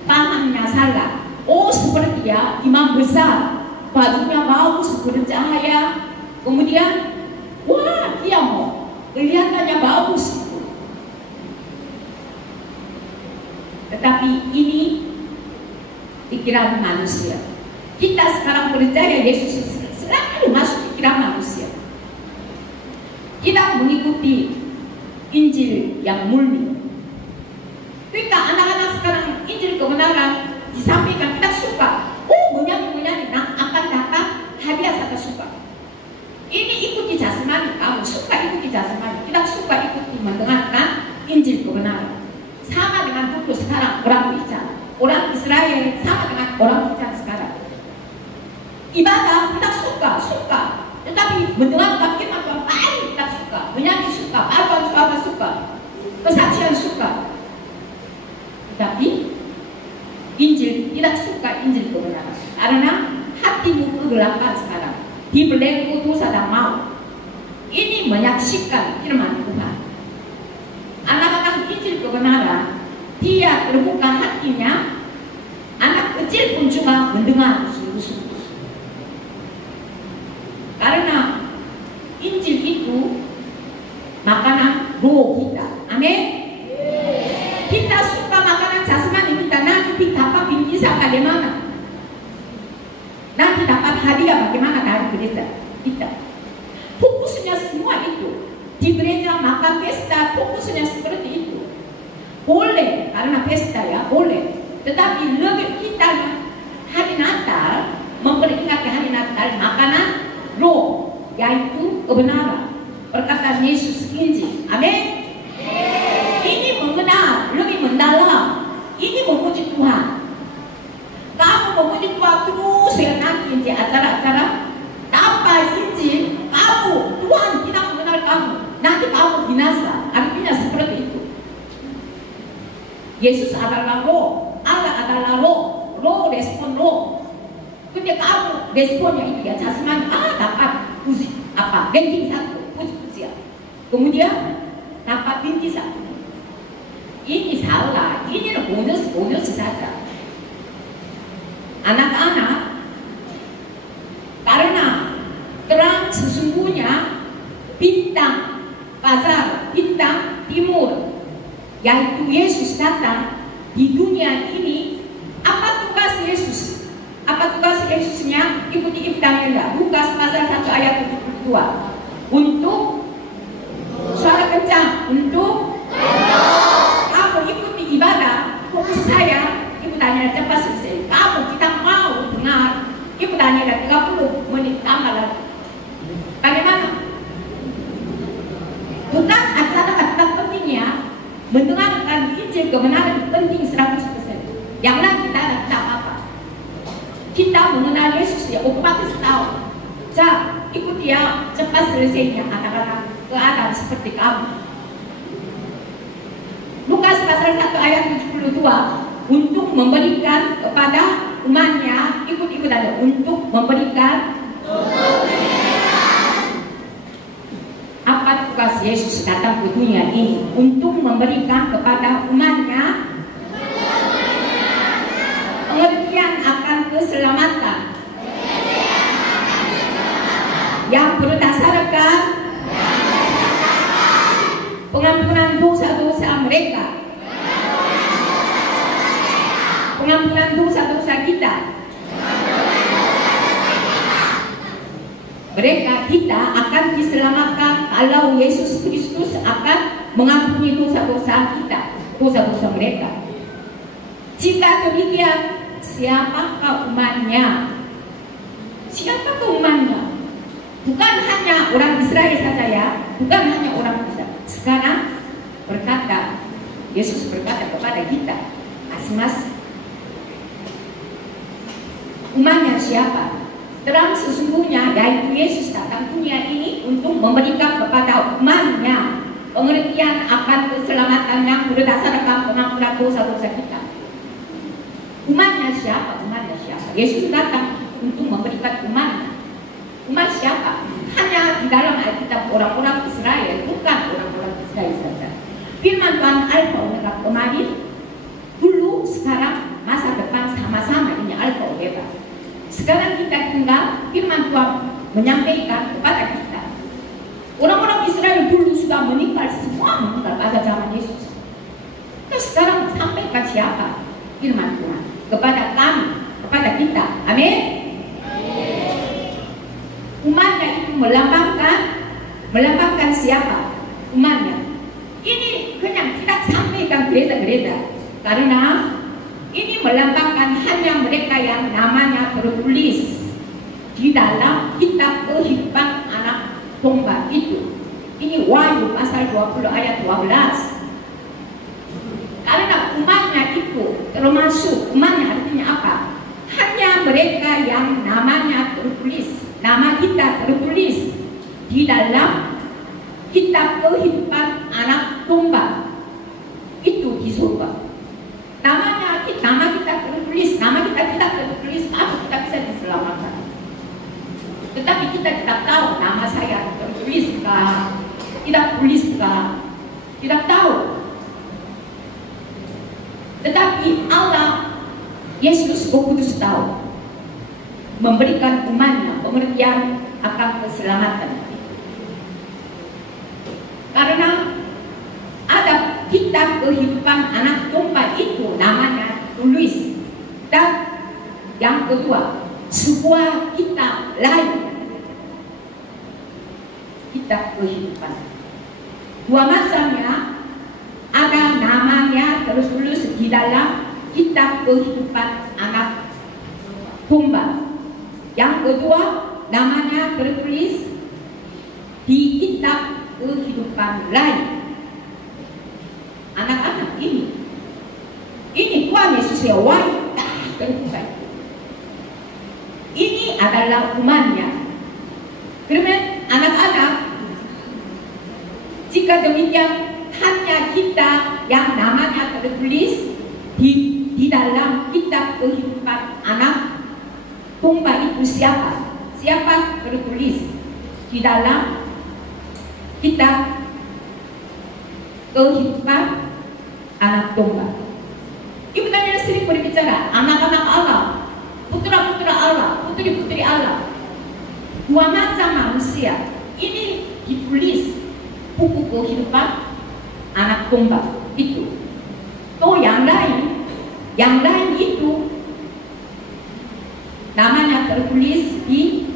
pahamnya salah. Oh seperti ya imam besar, bajunya bagus bercahaya, kemudian wah dia mau kelihatannya bagus. Tetapi ini pikiran manusia. Kita sekarang percaya Yesus selalu masuk pikiran manusia. Tidak mengikuti Injil yang murni. Ketika anak-anak sekarang Injil kebenaran disampaikan, kita suka. Oh menyanyi akan datang hadiah saya suka. Ini ikuti jasmani, kamu suka ikuti jasmani. Kita suka ikuti mendengarkan Injil kebenaran. Sama dengan dulu sekarang orang bicara, orang Israel sama dengan orang bicara sekarang. Ibadah kita suka, tetapi mendengarkan firman Tuhan paling kita suka, menyanyi suka, apa suara suka, kesaksian suka. Tetapi Injil tidak suka Injil kebenaran karena hatimu kegelapan sekarang. dibelenggu dosa dan maut. Ini menyaksikan firman Tuhan. Anak-anak kecil kebenaran, dia terbuka hatinya. Anak kecil pun juga mendengar sungguh-sungguh. Karena Injil itu makanan roh kita. Amin. Kita suka makanan jasmani kita, nanti dapat bingkisan bagaimana? Nanti dapat hadiah bagaimana dari gereja kita? Fokusnya semua itu di gereja, maka pesta fokusnya seperti itu. Boleh karena pesta ya, boleh. Tetapi lebih kita hari Natal memperingati hari Natal makanan roh, yaitu kebenaran, perkataan Yesus Injil. Amin. Ini mengenal, lebih mendalam. Ini memuji Tuhan. Kamu memuji Tuhan terus ya, nanti di acara-acara tanpa Injil, kamu Tuhan tidak mengenal kamu. Nanti kamu binasa. Artinya seperti itu. Yesus adalah roh, Allah adalah roh, roh respon roh. Ketika kamu responnya itu ya jasmani, dapat puji apa? Ranking 1, puji-puji ya. Kemudian dapat binti 1. Ini salah, ini bonus saja. Anak-anak, karena terang sesungguhnya bintang fajar, bintang timur, yaitu Yesus datang di dunia ini. Apa tugas Yesus? Apa tugas Yesusnya? Ikuti Daniel, Lukas pasal 1 ayat 72. Untuk suara kencang, untuk kamu ikuti ibadah. Fokus saya, Ibu Daniel cepat selesai. Kamu kita mau dengar Ibu Daniel 30 menit tambah lagi. Bagaimana? Bukan acara-acara pentingnya. Mendengarkan Injil kebenaran penting 100%. Yang lain kita tidak apa-apa. Kita mengenal Yesus ya, otomatis tahu. Ikuti ya, cepat selesainya anak-anak keadaan seperti kamu. Lukas pasal 1 ayat 72, untuk memberikan kepada umatnya, ikut-ikut aja, untuk memberikan. Apa tugas Yesus datang ke dunia ini? Untuk memberikan kepada umatnya pengertian akan keselamatan yang berdasarkan pengampunan dosa-dosa mereka, pengampunan dosa-dosa kita. Kita akan diselamatkan kalau Yesus Kristus akan mengampuni dosa-dosa kita, dosa-dosa mereka. Jika demikian, siapakah umatnya? Siapakah umatnya? Bukan hanya orang Israel saja ya, bukan hanya orang Israel. Sekarang berkata, Yesus berkata kepada kita, masing-masing. Umatnya siapa? Terang sesungguhnya, yaitu Yesus datang dunia ini untuk memberikan kepada umatnya pengertian akan keselamatan yang berdasarkan pengampunan dosa-dosa kita. Umatnya siapa? Umatnya siapa? Yesus datang untuk memberikan umatnya. Umat siapa? Hanya di dalam Alkitab orang-orang Israel, bukan orang-orang Israel saja. Firman Tuhan Alfa Omega kemarin, dulu, sekarang, masa depan sama-sama ini Alfa Omega. Sekarang kita tinggal firman Tuhan menyampaikan kepada kita. Orang-orang Israel dulu sudah meninggal, semua meninggal pada zaman Yesus. Nah, sekarang sampaikan siapa? Firman Tuhan kepada kami, kepada kita. Amin. Umatnya itu melambangkan siapa? Umatnya. Ini hanya kita sampaikan gereja-gereja, karena ini melambangkan hanya mereka yang namanya tertulis di dalam kitab kehidupan anak domba itu. Ini Wahyu pasal 20 ayat 12. Karena umatnya itu termasuk, umatnya artinya apa? Hanya mereka yang namanya tertulis, nama kita tertulis di dalam kitab kehidupan anak domba itu di surga. Nama kita tertulis, nama kita tidak tertulis, apa kita bisa diselamatkan. Tetapi kita tidak tahu nama saya tertuliskah, tidak tuliskah, tidak tahu. Tetapi Allah, Yesus Kudus tahu, memberikan umatnya pengertian akan keselamatan. Karena ada kitab kehidupan anak domba itu namanya tulis. Dan yang kedua, sebuah kitab lain, kitab kehidupan. Dua macamnya, ada namanya tertulis di dalam kitab kehidupan anak domba. Yang kedua, namanya tertulis di kitab kehidupan lain. Anak-anak ini Tuhan Yesus ya terbuka. Ini adalah umatnya. Kemudian anak-anak, jika demikian hanya kita yang namanya tertulis di dalam kitab kehidupan anak domba itu siapa? Siapa tertulis di dalam kitab kehidupan anak domba? Ibu tanya sering berbicara anak-anak Allah, putra-putra Allah, putri-putri Allah. Dua macam manusia ini ditulis buku kehidupan anak domba itu. Oh, yang lain itu namanya tertulis di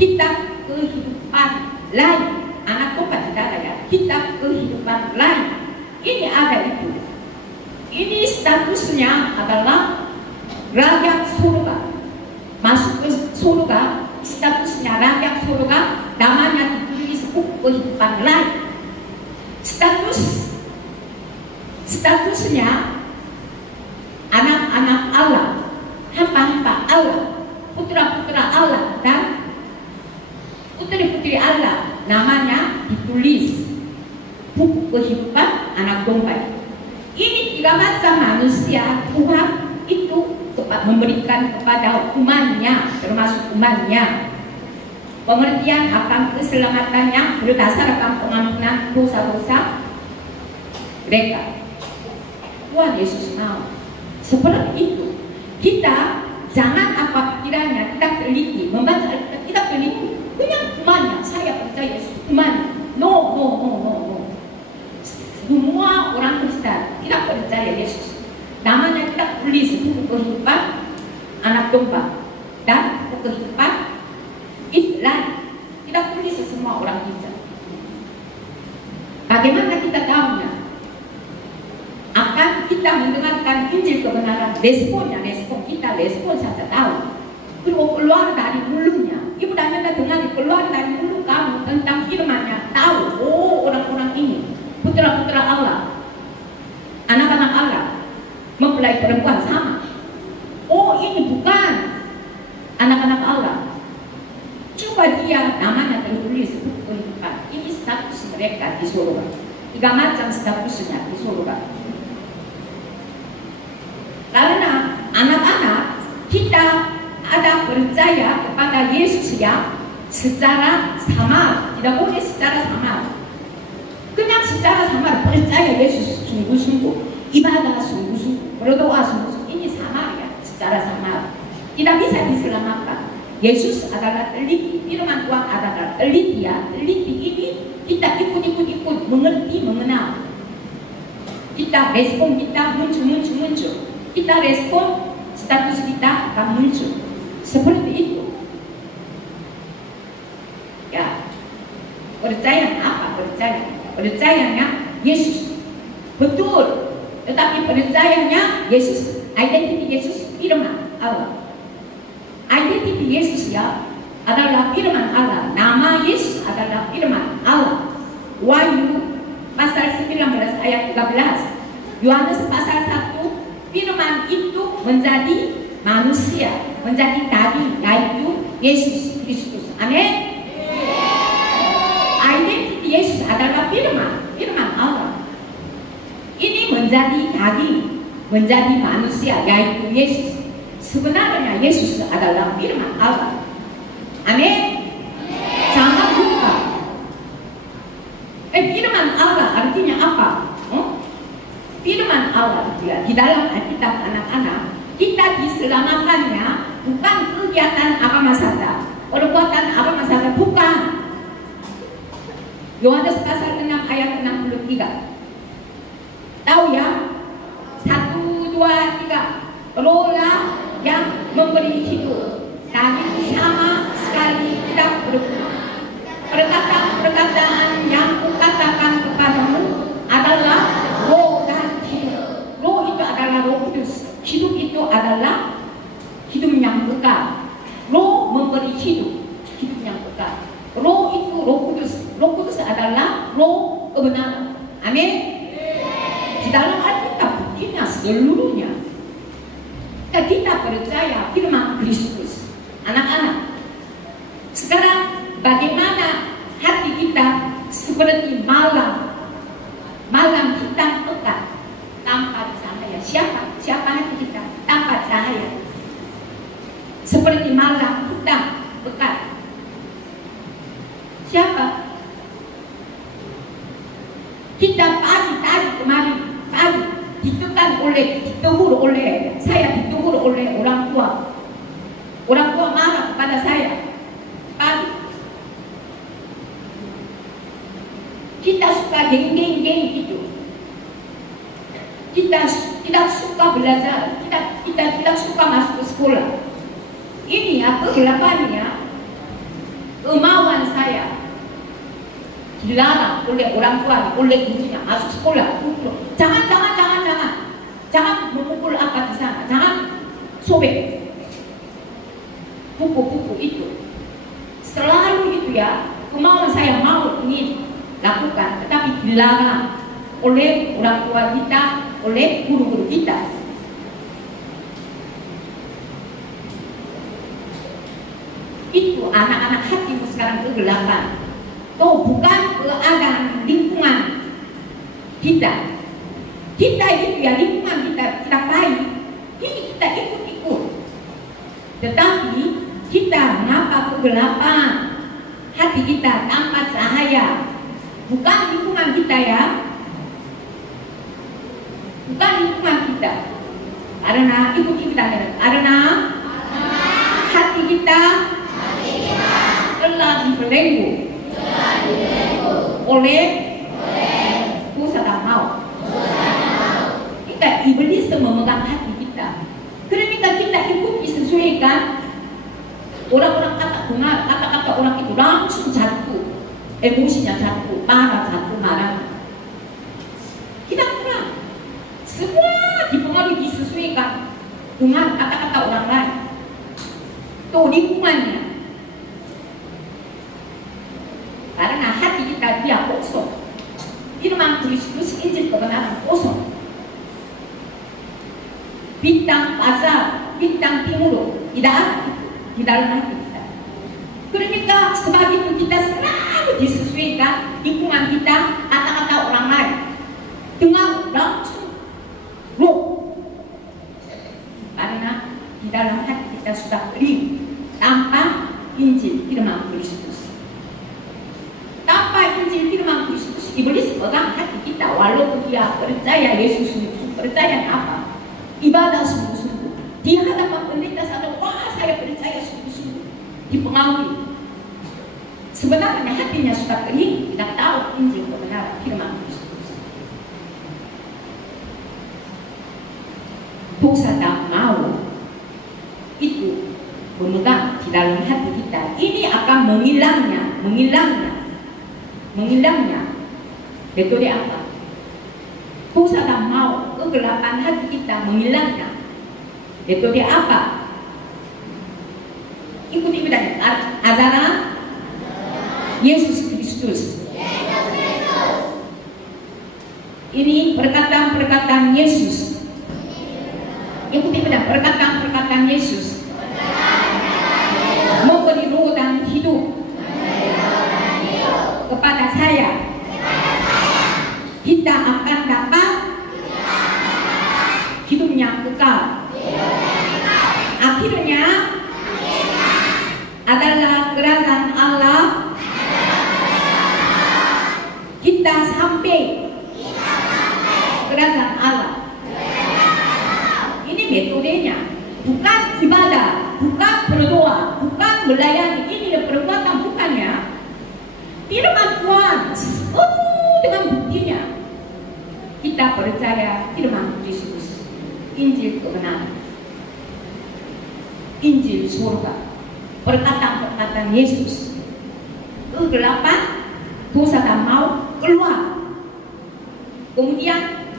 kitab kehidupan lain. Anak domba tidak ada ya, kitab kehidupan lain. Ini ada itu. Ini statusnya adalah rakyat surga. Masuk ke surga, statusnya rakyat surga, namanya ditulis buku kehidupan lain. Statusnya anak-anak Allah, hamba-hamba Allah, putra-putra Allah dan putri-putri Allah, namanya ditulis buku kehidupan anak domba. Ini tiga macam manusia Tuhan itu memberikan kepada umatnya, termasuk umatnya, pengertian akan keselamatannya berdasarkan pengampunan dosa-dosa mereka. Tuhan Yesus mau seperti itu. Kita jangan apa pikirannya, kita teliti, membaca, kita teliti. Punya umatnya, saya percaya Yesus umatnya. No. Semua orang Kristen tidak percaya Yesus. Namanya kita tulis buku kehidupan anak domba dan buku kehidupan Islam. Tidak tulis semua orang Kristen. Bagaimana kita tahunya? Akan kita mendengarkan Injil kebenaran, respon saja tahu. Keluar dari mulutnya. Ibu tanya dengar keluar dari mulut kamu tentang firman-Nya, tahu. Oh, orang-orang ini putra-putra Allah, anak-anak Allah, mempelai perempuan sama. Oh, ini bukan anak-anak Allah. Coba dia namanya tertulis buku kehidupan. Ini status mereka di surga. Tiga macam statusnya di surga. Karena anak-anak kita ada percaya kepada Yesus yang secara sama, tidak boleh secara sama. Kena secara sama percaya Yesus sungguh-sungguh, ibadah sungguh-sungguh, berdoa sungguh-sungguh. Ini sama ya, secara sama. Tidak bisa diselamatkan. Yesus adalah teliti, firman Tuhan adalah teliti ya. Teliti ini kita ikut, mengerti, mengenal. Kita respon, kita muncul. Kita respon, status kita akan muncul. Seperti itu. Ya, percaya apa? Percayanya Yesus betul, tetapi percayanya Yesus, identiti Yesus firman Allah. Identiti Yesus ya adalah firman Allah. Nama Yesus adalah firman Allah. Wahyu pasal 19 ayat 13, Yohanes pasal 1, firman itu menjadi manusia, menjadi daging, yaitu Yesus Kristus. Amin. Identiti Yesus adalah firman Allah. Ini menjadi daging, menjadi manusia, yaitu Yesus. Sebenarnya Yesus adalah firman Allah. Amin. firman Allah ya, di dalam Alkitab anak-anak, kita diselamatkannya bukan kegiatan agama saja, perbuatan agama saja, bukan. Yohanes pasal 6 ayat 63. Tahu ya? 1, 2, 3. Rohlah yang memberi hidup. Dan sama sekali tidak berguna. Perkataan yang kukatakan kepadamu adalah roh dan hidup. Roh itu adalah Roh Kudus. Hidup itu adalah hidup yang kekal. Roh memberi hidup, hidup yang kekal. Roh itu Roh Kudus. Roh Kudus adalah roh kebenaran. Amin. Di dalam Alkitab buktinya seluruhnya. Kita percaya firman Kristus. Anak-anak, sekarang bagaimana hati kita seperti malam hitam pekat tanpa cahaya? Siapa hati kita tanpa cahaya? Seperti malam hitam pekat. Siapa? Kita pagi tadi kemarin ditegur oleh saya, ditegur oleh orang tua. Orang tua marah kepada saya. Pagi kita suka geng-geng gitu. Kita tidak suka belajar. Kita tidak suka masuk ke sekolah. Ini ya kegelapannya, kemauan saya dilarang oleh orang tua, oleh gurunya masuk sekolah. Jangan memukul apa di sana, jangan sobek buku-buku itu. Selalu itu ya, kemauan saya mau ini lakukan, tetapi dilarang oleh orang tua kita, oleh guru-guru kita. Itu anak-anak hatimu sekarang kegelapan. Tuh bukan keadaan lingkungan kita. Kita itu ya lingkungan kita tidak baik. Ini kita ikut-ikut. Tetapi kita mengapa kegelapan? Hati kita tanpa cahaya. Bukan lingkungan kita ya. Bukan lingkungan kita. Karena ikut-ikutan. Karena hati kita telah dibelenggu oleh dosa dan maut. Kita iblis memegang hati kita. Ketika kita ikut disesuaikan, orang-orang kata-kata orang itu langsung jatuh, emosinya jatuh, marah. Kita kurang. Semua dipengaruhi disesuaikan dengan kata-kata orang lain. Itu lingkungannya. Karena hati kita dia kosong. Firman Kristus, Injil kebenaran kosong. Bintang fajar, bintang timur tidak ada di dalam hati kita. Ketika sebab itu kita selalu disesuaikan lingkungan kita, kata-kata orang lain dengan langsung roh. Karena di dalam hati kita sudah kering tanpa Injil firman Kristus. Tanpa Injil firman Kristus, iblis pegang hati kita walaupun dia percaya Yesus, percaya apa? Ibadah sungguh-sungguh. Dia hadapan pendeta sadar, wah saya percaya sungguh-sungguh. Dipengaruhi. Sebenarnya hatinya sudah kering, tidak tahu Injil kebenaran firman Kristus. Dosa dan maut itu memegang di dalam hati kita. Ini akan menghilangnya. Betul dia apa? Dosa dan maut, kegelapan hati kita menghilangnya. Itu dia apa? Ikuti bedanya. Ajaran Yesus Kristus. Ini perkataan Yesus. Ikuti bedanya. Perkataan Yesus. Memberi roh dan hidup kepada saya. Kita akan dapat hidup yang kekal. Akhirnya adalah kerajaan Allah. Kita sampai kerajaan Allah. metodenya, bukan ibadah, bukan berdoa, bukan melayani. Ini perbuatan bukannya. Firman Tuhan dengan buktinya kita percaya firman Kristus, Injil kebenaran, Injil surga, perkataan-perkataan Yesus. Kegelapan, dosa dan maut keluar. Kemudian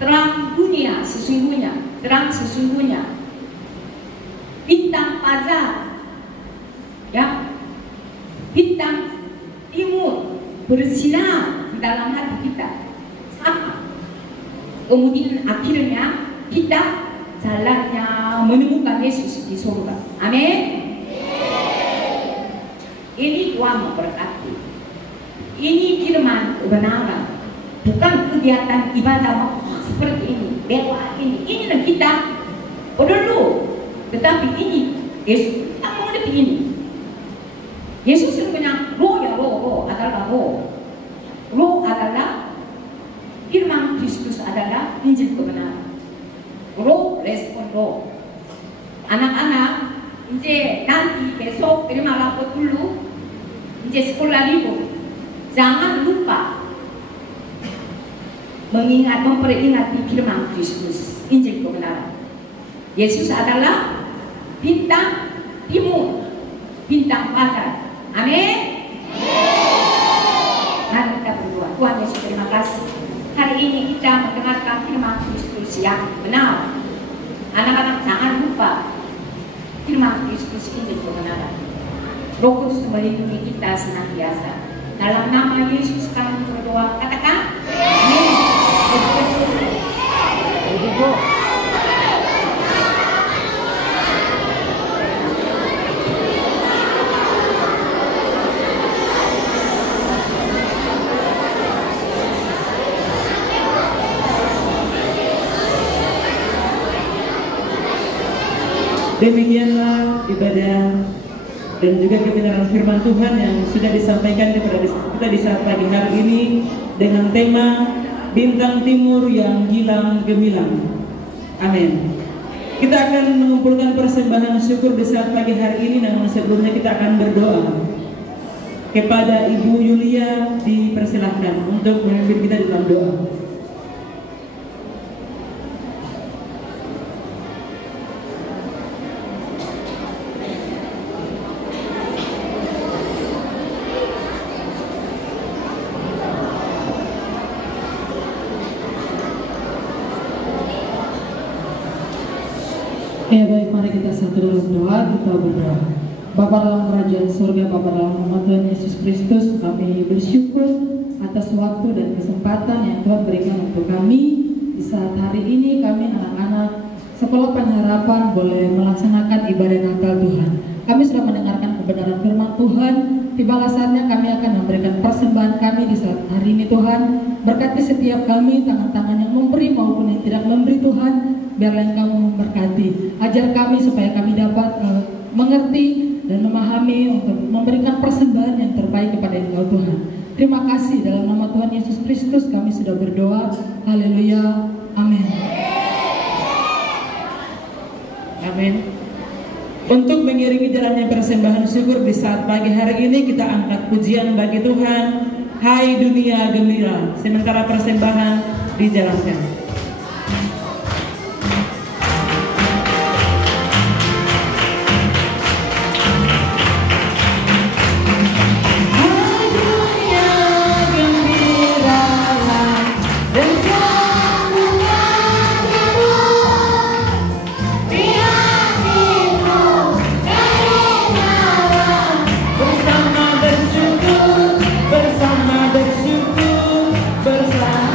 terang dunia sesungguhnya, terang sesungguhnya, bintang fajar, ya, bintang timur bersinar di dalam hati kita. Sama. Kemudian akhirnya kita jalannya menemukan Yesus di surga. Amin. Ini Tuhan memberkati. Ini firman kebenaran, bukan kegiatan ibadah seperti ini, doa ini. Inilah kita dulu, tetapi ini Yesus tak mengerti ini. Yesus punya roh ya roh adalah roh. Roh adalah firman Kristus adalah Injil kebenaran. Roh respon roh. Anak-anak, 이제 nanti besok terima rapot dulu. I제 sekolah libur. Jangan lupa mengingat, memperingati firman Kristus, Injil kebenaran. Yesus adalah bintang timur, bintang fajar. Amin. Mari kita berdoa. Tuhan Yesus, terima kasih. Hari ini kita mendengarkan firman Kristus yang benar. Anak-anak jangan lupa firman Kristus, Injil kebenaran. Roh Kudus melindungi kita senantiasa. Dalam nama Yesus kami berdoa. Katakan amin. Demikianlah ibadah dan juga kebenaran firman Tuhan yang sudah disampaikan kepada kita di saat pagi hari ini dengan tema Bintang Timur yang Gilang Gemilang. Amin. Kita akan mengumpulkan persembahan syukur di saat pagi hari ini, namun sebelumnya kita akan berdoa. Kepada Ibu Yulia dipersilahkan untuk memimpin kita dalam doa. Ya baik, mari kita satu dalam doa, kita berdoa. Bapa dalam kerajaan surga, Bapa dalam nama Tuhan Yesus Kristus, kami bersyukur atas waktu dan kesempatan yang Tuhan berikan untuk kami di saat hari ini. Kami anak-anak Sekolah Pengharapan boleh melaksanakan ibadah Natal Tuhan. Kami sudah mendengarkan kebenaran firman Tuhan. Tibalah saatnya kami akan memberikan persembahan kami di saat hari ini Tuhan. Berkati setiap kami, tangan-tangan yang memberi maupun yang tidak memberi Tuhan. Biarlah Engkau memberkati. Ajar kami supaya kami dapat mengerti dan memahami untuk memberikan persembahan yang terbaik kepada Engkau Tuhan. Terima kasih, dalam nama Tuhan Yesus Kristus kami sudah berdoa. Haleluya. Amin. Amin. Untuk mengiringi jalannya persembahan syukur di saat pagi hari ini, kita angkat pujian bagi Tuhan. Hai dunia gembira. Sementara persembahan dijalankan. Bersama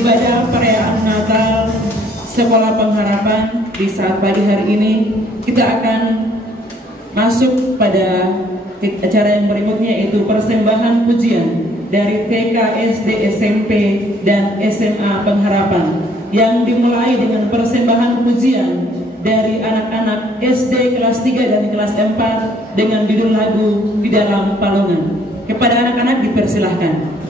ibadah perayaan Natal Sekolah Pengharapan di saat pagi hari ini kita akan masuk pada acara yang berikutnya, yaitu persembahan pujian dari TK, SD, SMP, dan SMA Pengharapan yang dimulai dengan persembahan pujian dari anak-anak SD kelas 3 dan kelas 4 dengan judul lagu Di Dalam Palungan. Kepada anak-anak dipersilahkan.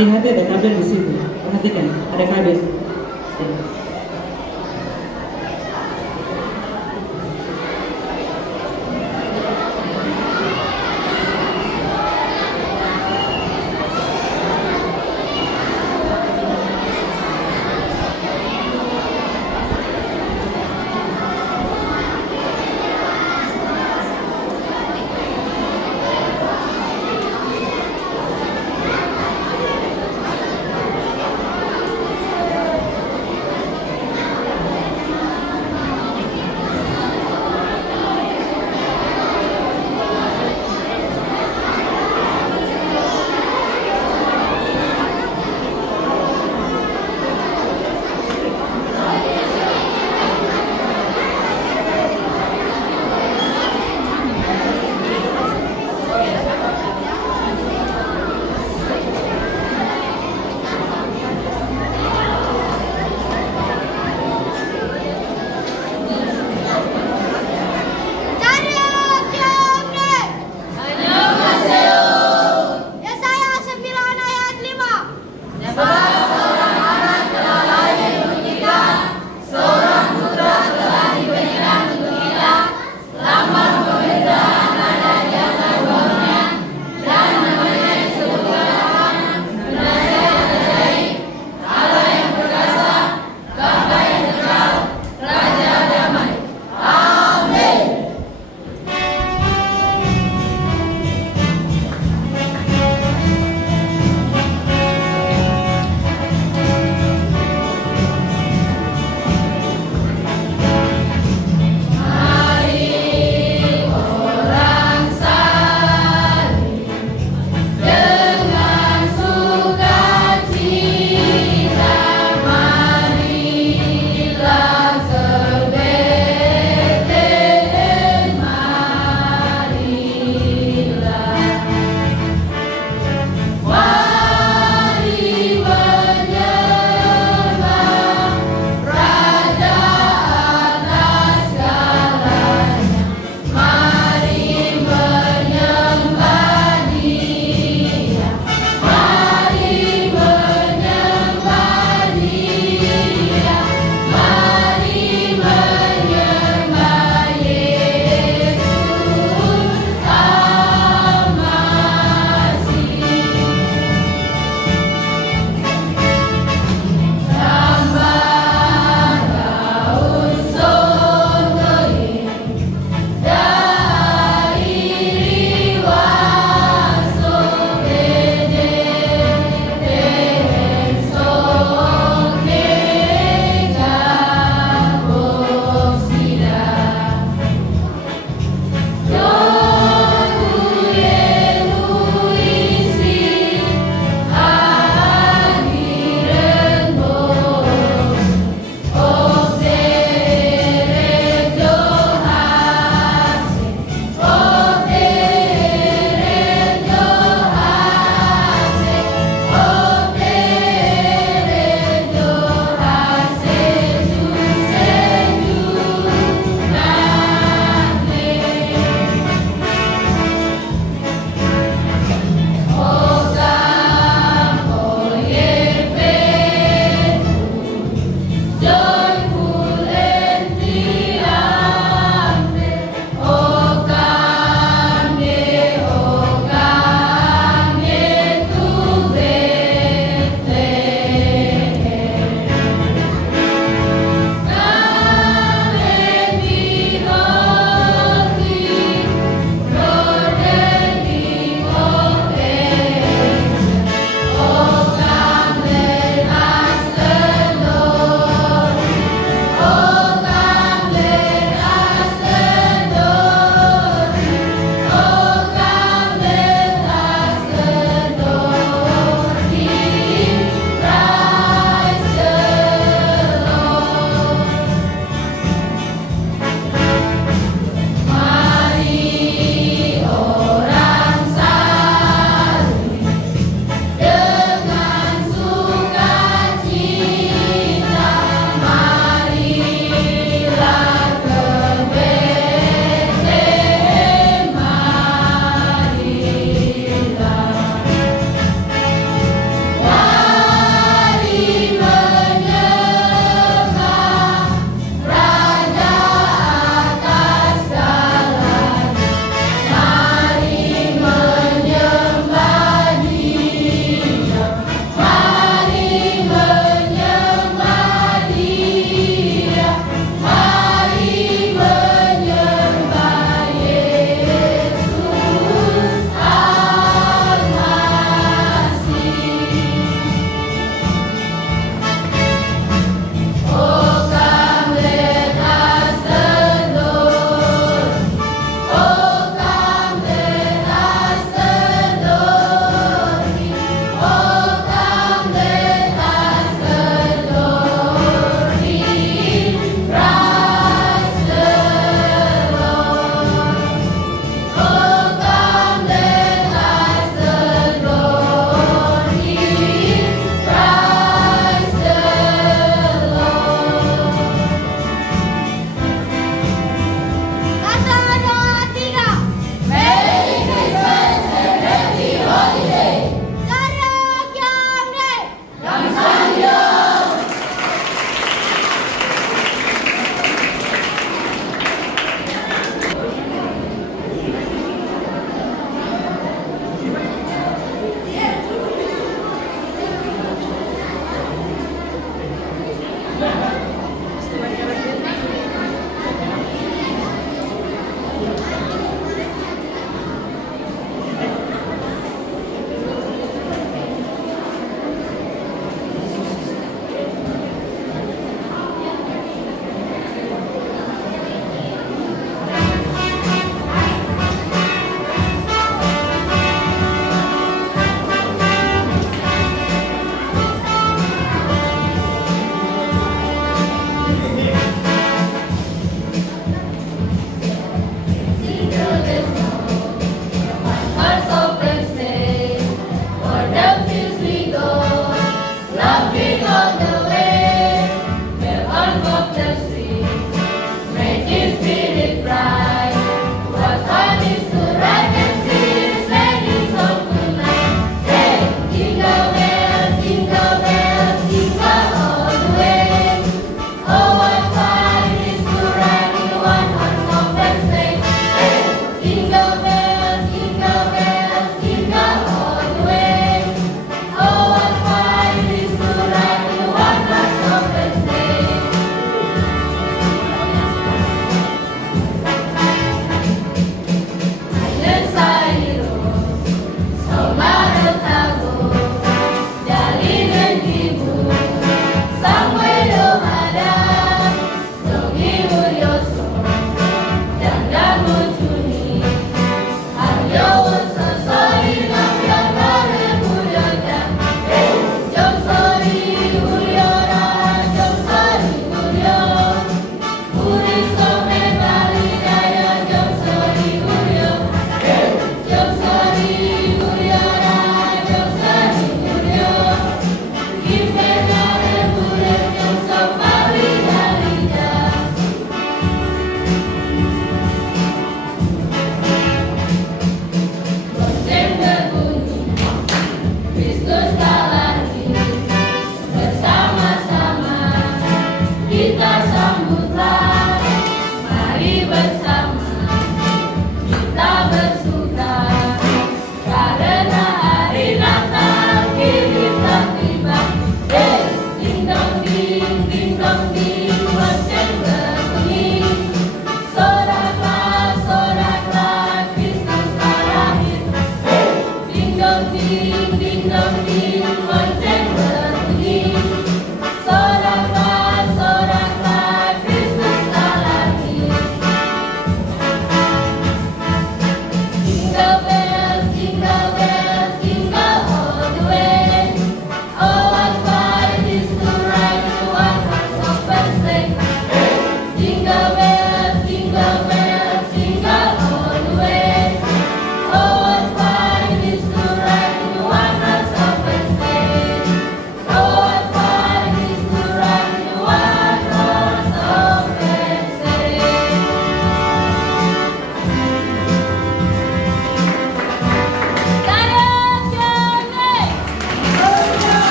Hati-hati ada kabel di situ. Perhatikan, ada kabel.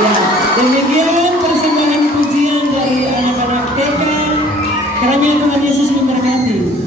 Ya, demikian persembahan pujian dari anak-anak TK. Kiranya Tuhan Yesus memberkati.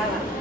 Allah.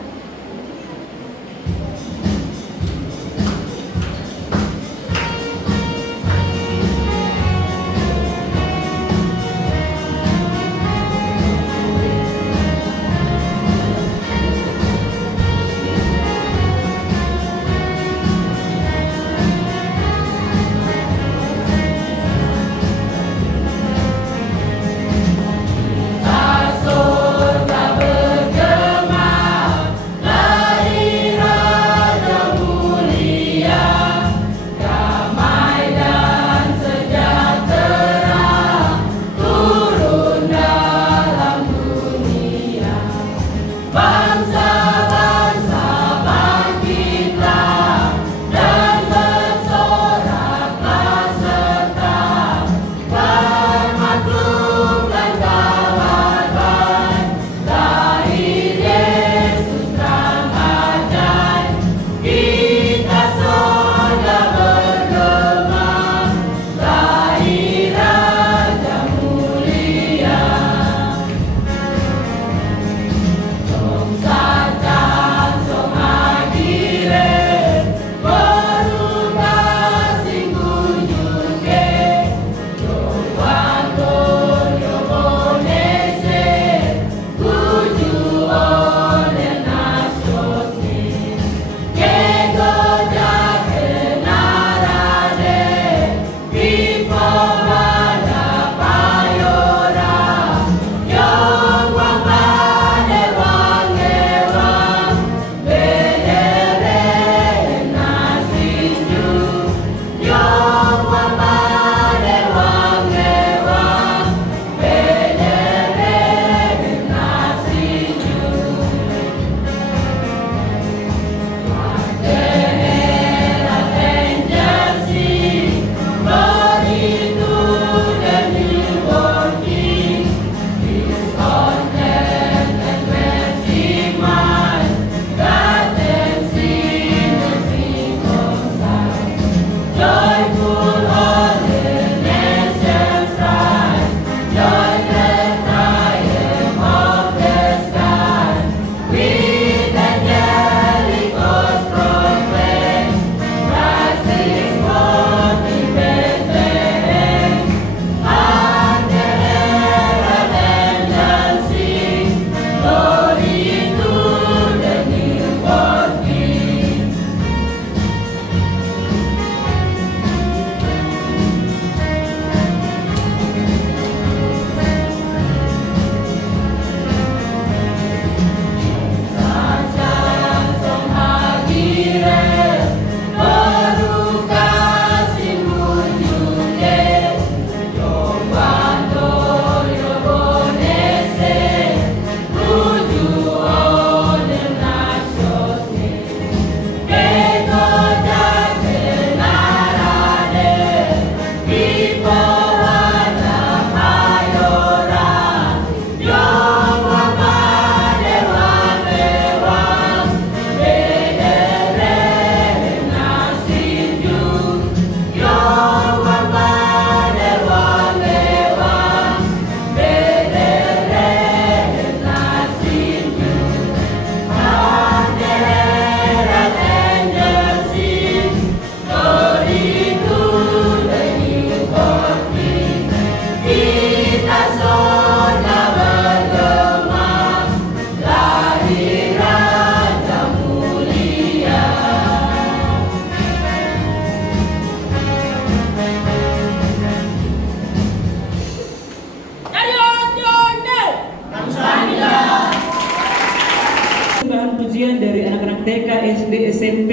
pujian dari anak-anak TK, SD, SMP,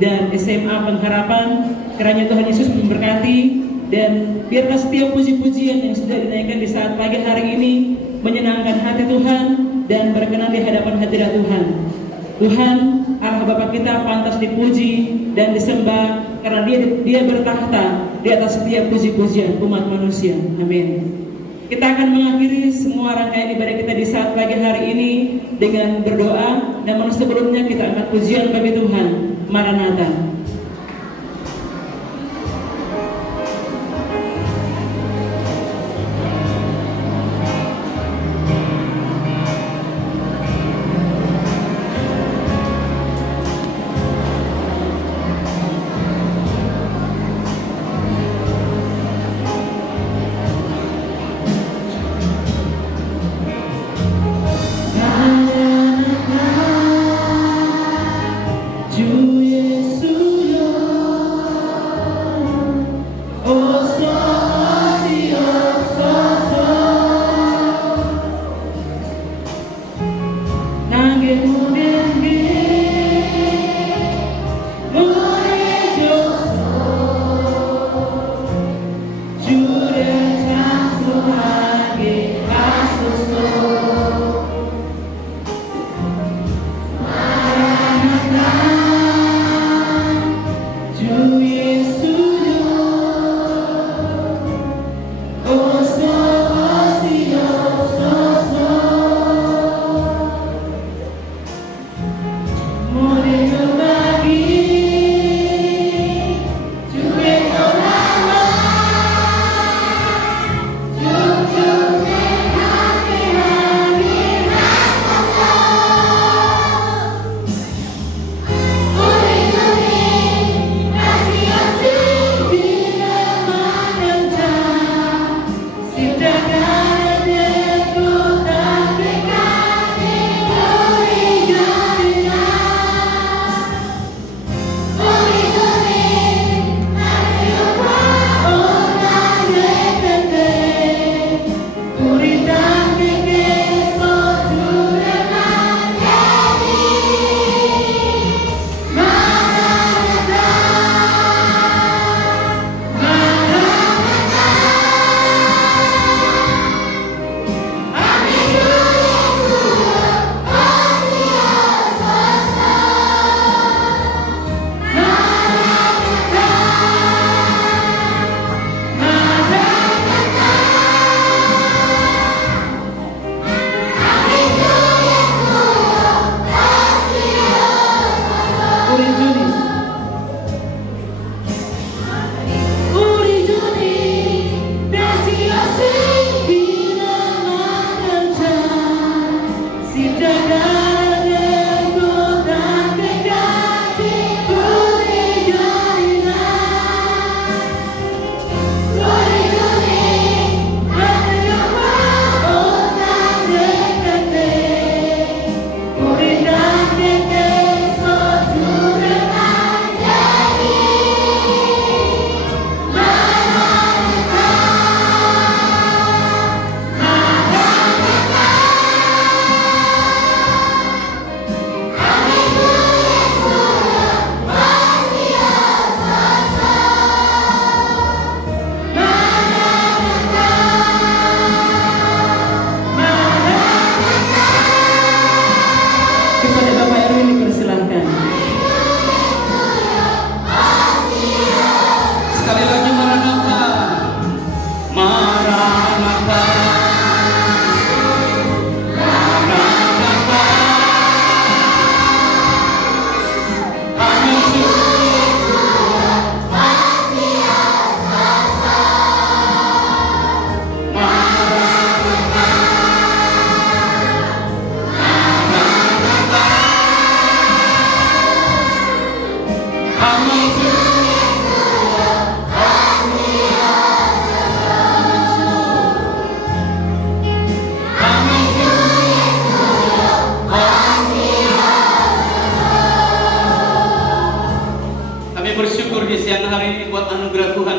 dan SMA Pengharapan. Kiranya Tuhan Yesus memberkati, dan biarlah setiap puji-pujian yang sudah dinaikkan di saat pagi hari ini menyenangkan hati Tuhan dan berkenan di hadapan hadirat Tuhan. Tuhan, Allah Bapa kita pantas dipuji dan disembah karena Dia bertahta di atas setiap puji-pujian umat manusia. Amin. Kita akan mengakhiri semua rangkaian ibadah kita di saat pagi hari ini dengan berdoa, namun sebelumnya kita angkat pujian bagi Tuhan. Maranatha.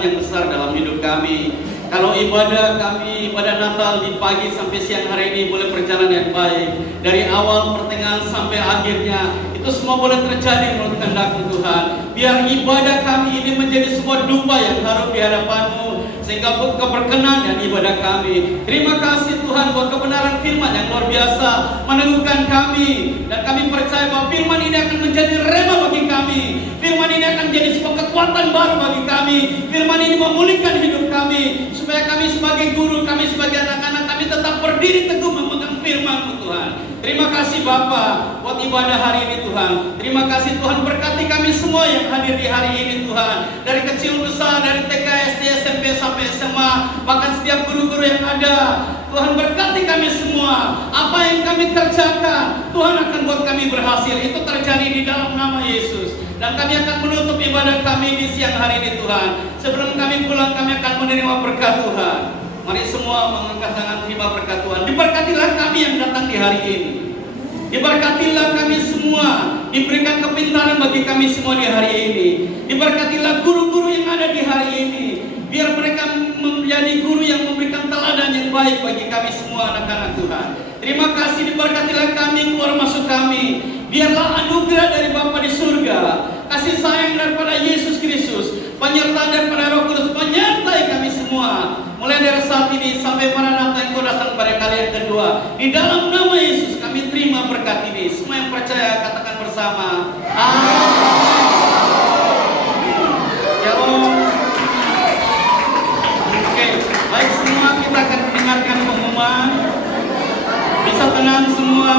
yang besar dalam hidup kami. Kalau ibadah kami, ibadah Natal di pagi sampai siang hari ini boleh berjalan yang baik, dari awal, pertengahan sampai akhirnya, itu semua boleh terjadi menurut kehendak Tuhan. Biar ibadah kami ini menjadi sebuah dupa yang harum di hadapan-Mu, sehingga Engkau berkenan dengan ibadah kami. Terima kasih Tuhan buat kebenaran firman yang luar biasa meneguhkan kami, dan kami percaya bahwa firman ini akan menjadi rema bagi kami. Firman ini akan menjadi sebuah kekuatan baru bagi kami. Firman ini memulihkan hidup kami, supaya kami sebagai guru, kami sebagai anak-anak, kami tetap berdiri teguh memegang firman-Mu Tuhan. Terima kasih Bapa buat ibadah hari ini Tuhan. Terima kasih Tuhan, berkati kami semua yang hadir di hari ini Tuhan. Dari kecil besar, dari TK, SD, SMP sampai SMA, bahkan setiap guru-guru yang ada. Tuhan berkati kami semua. Apa yang kami kerjakan, Tuhan akan buat kami berhasil. Itu terjadi di dalam nama Yesus. Dan kami akan menutup ibadah kami di siang hari ini Tuhan. Sebelum kami pulang, kami akan menerima berkat Tuhan. Mari semua mengangkat tangan terima berkat Tuhan. Diberkatilah kami yang datang di hari ini. Diberkatilah kami semua. Diberikan kepintaran bagi kami semua di hari ini. Diberkatilah guru-guru yang ada di hari ini. Biar mereka menjadi guru yang memberikan teladan yang baik bagi kami semua anak-anak Tuhan. Terima kasih, diberkatilah kami, keluar masuk kami. Biarlah anugerah dari Bapa di surga, kasih sayang daripada Yesus Kristus, penyertaan daripada Roh Kudus menyertai kami semua. Mulai dari saat ini sampai Maranatha Engkau datang pada kali yang kedua. Di dalam nama Yesus kami terima berkat ini. Semua yang percaya katakan bersama. Shalom. Oke, baik semua, kita akan mendengarkan pengumuman. Bisa tenang semua.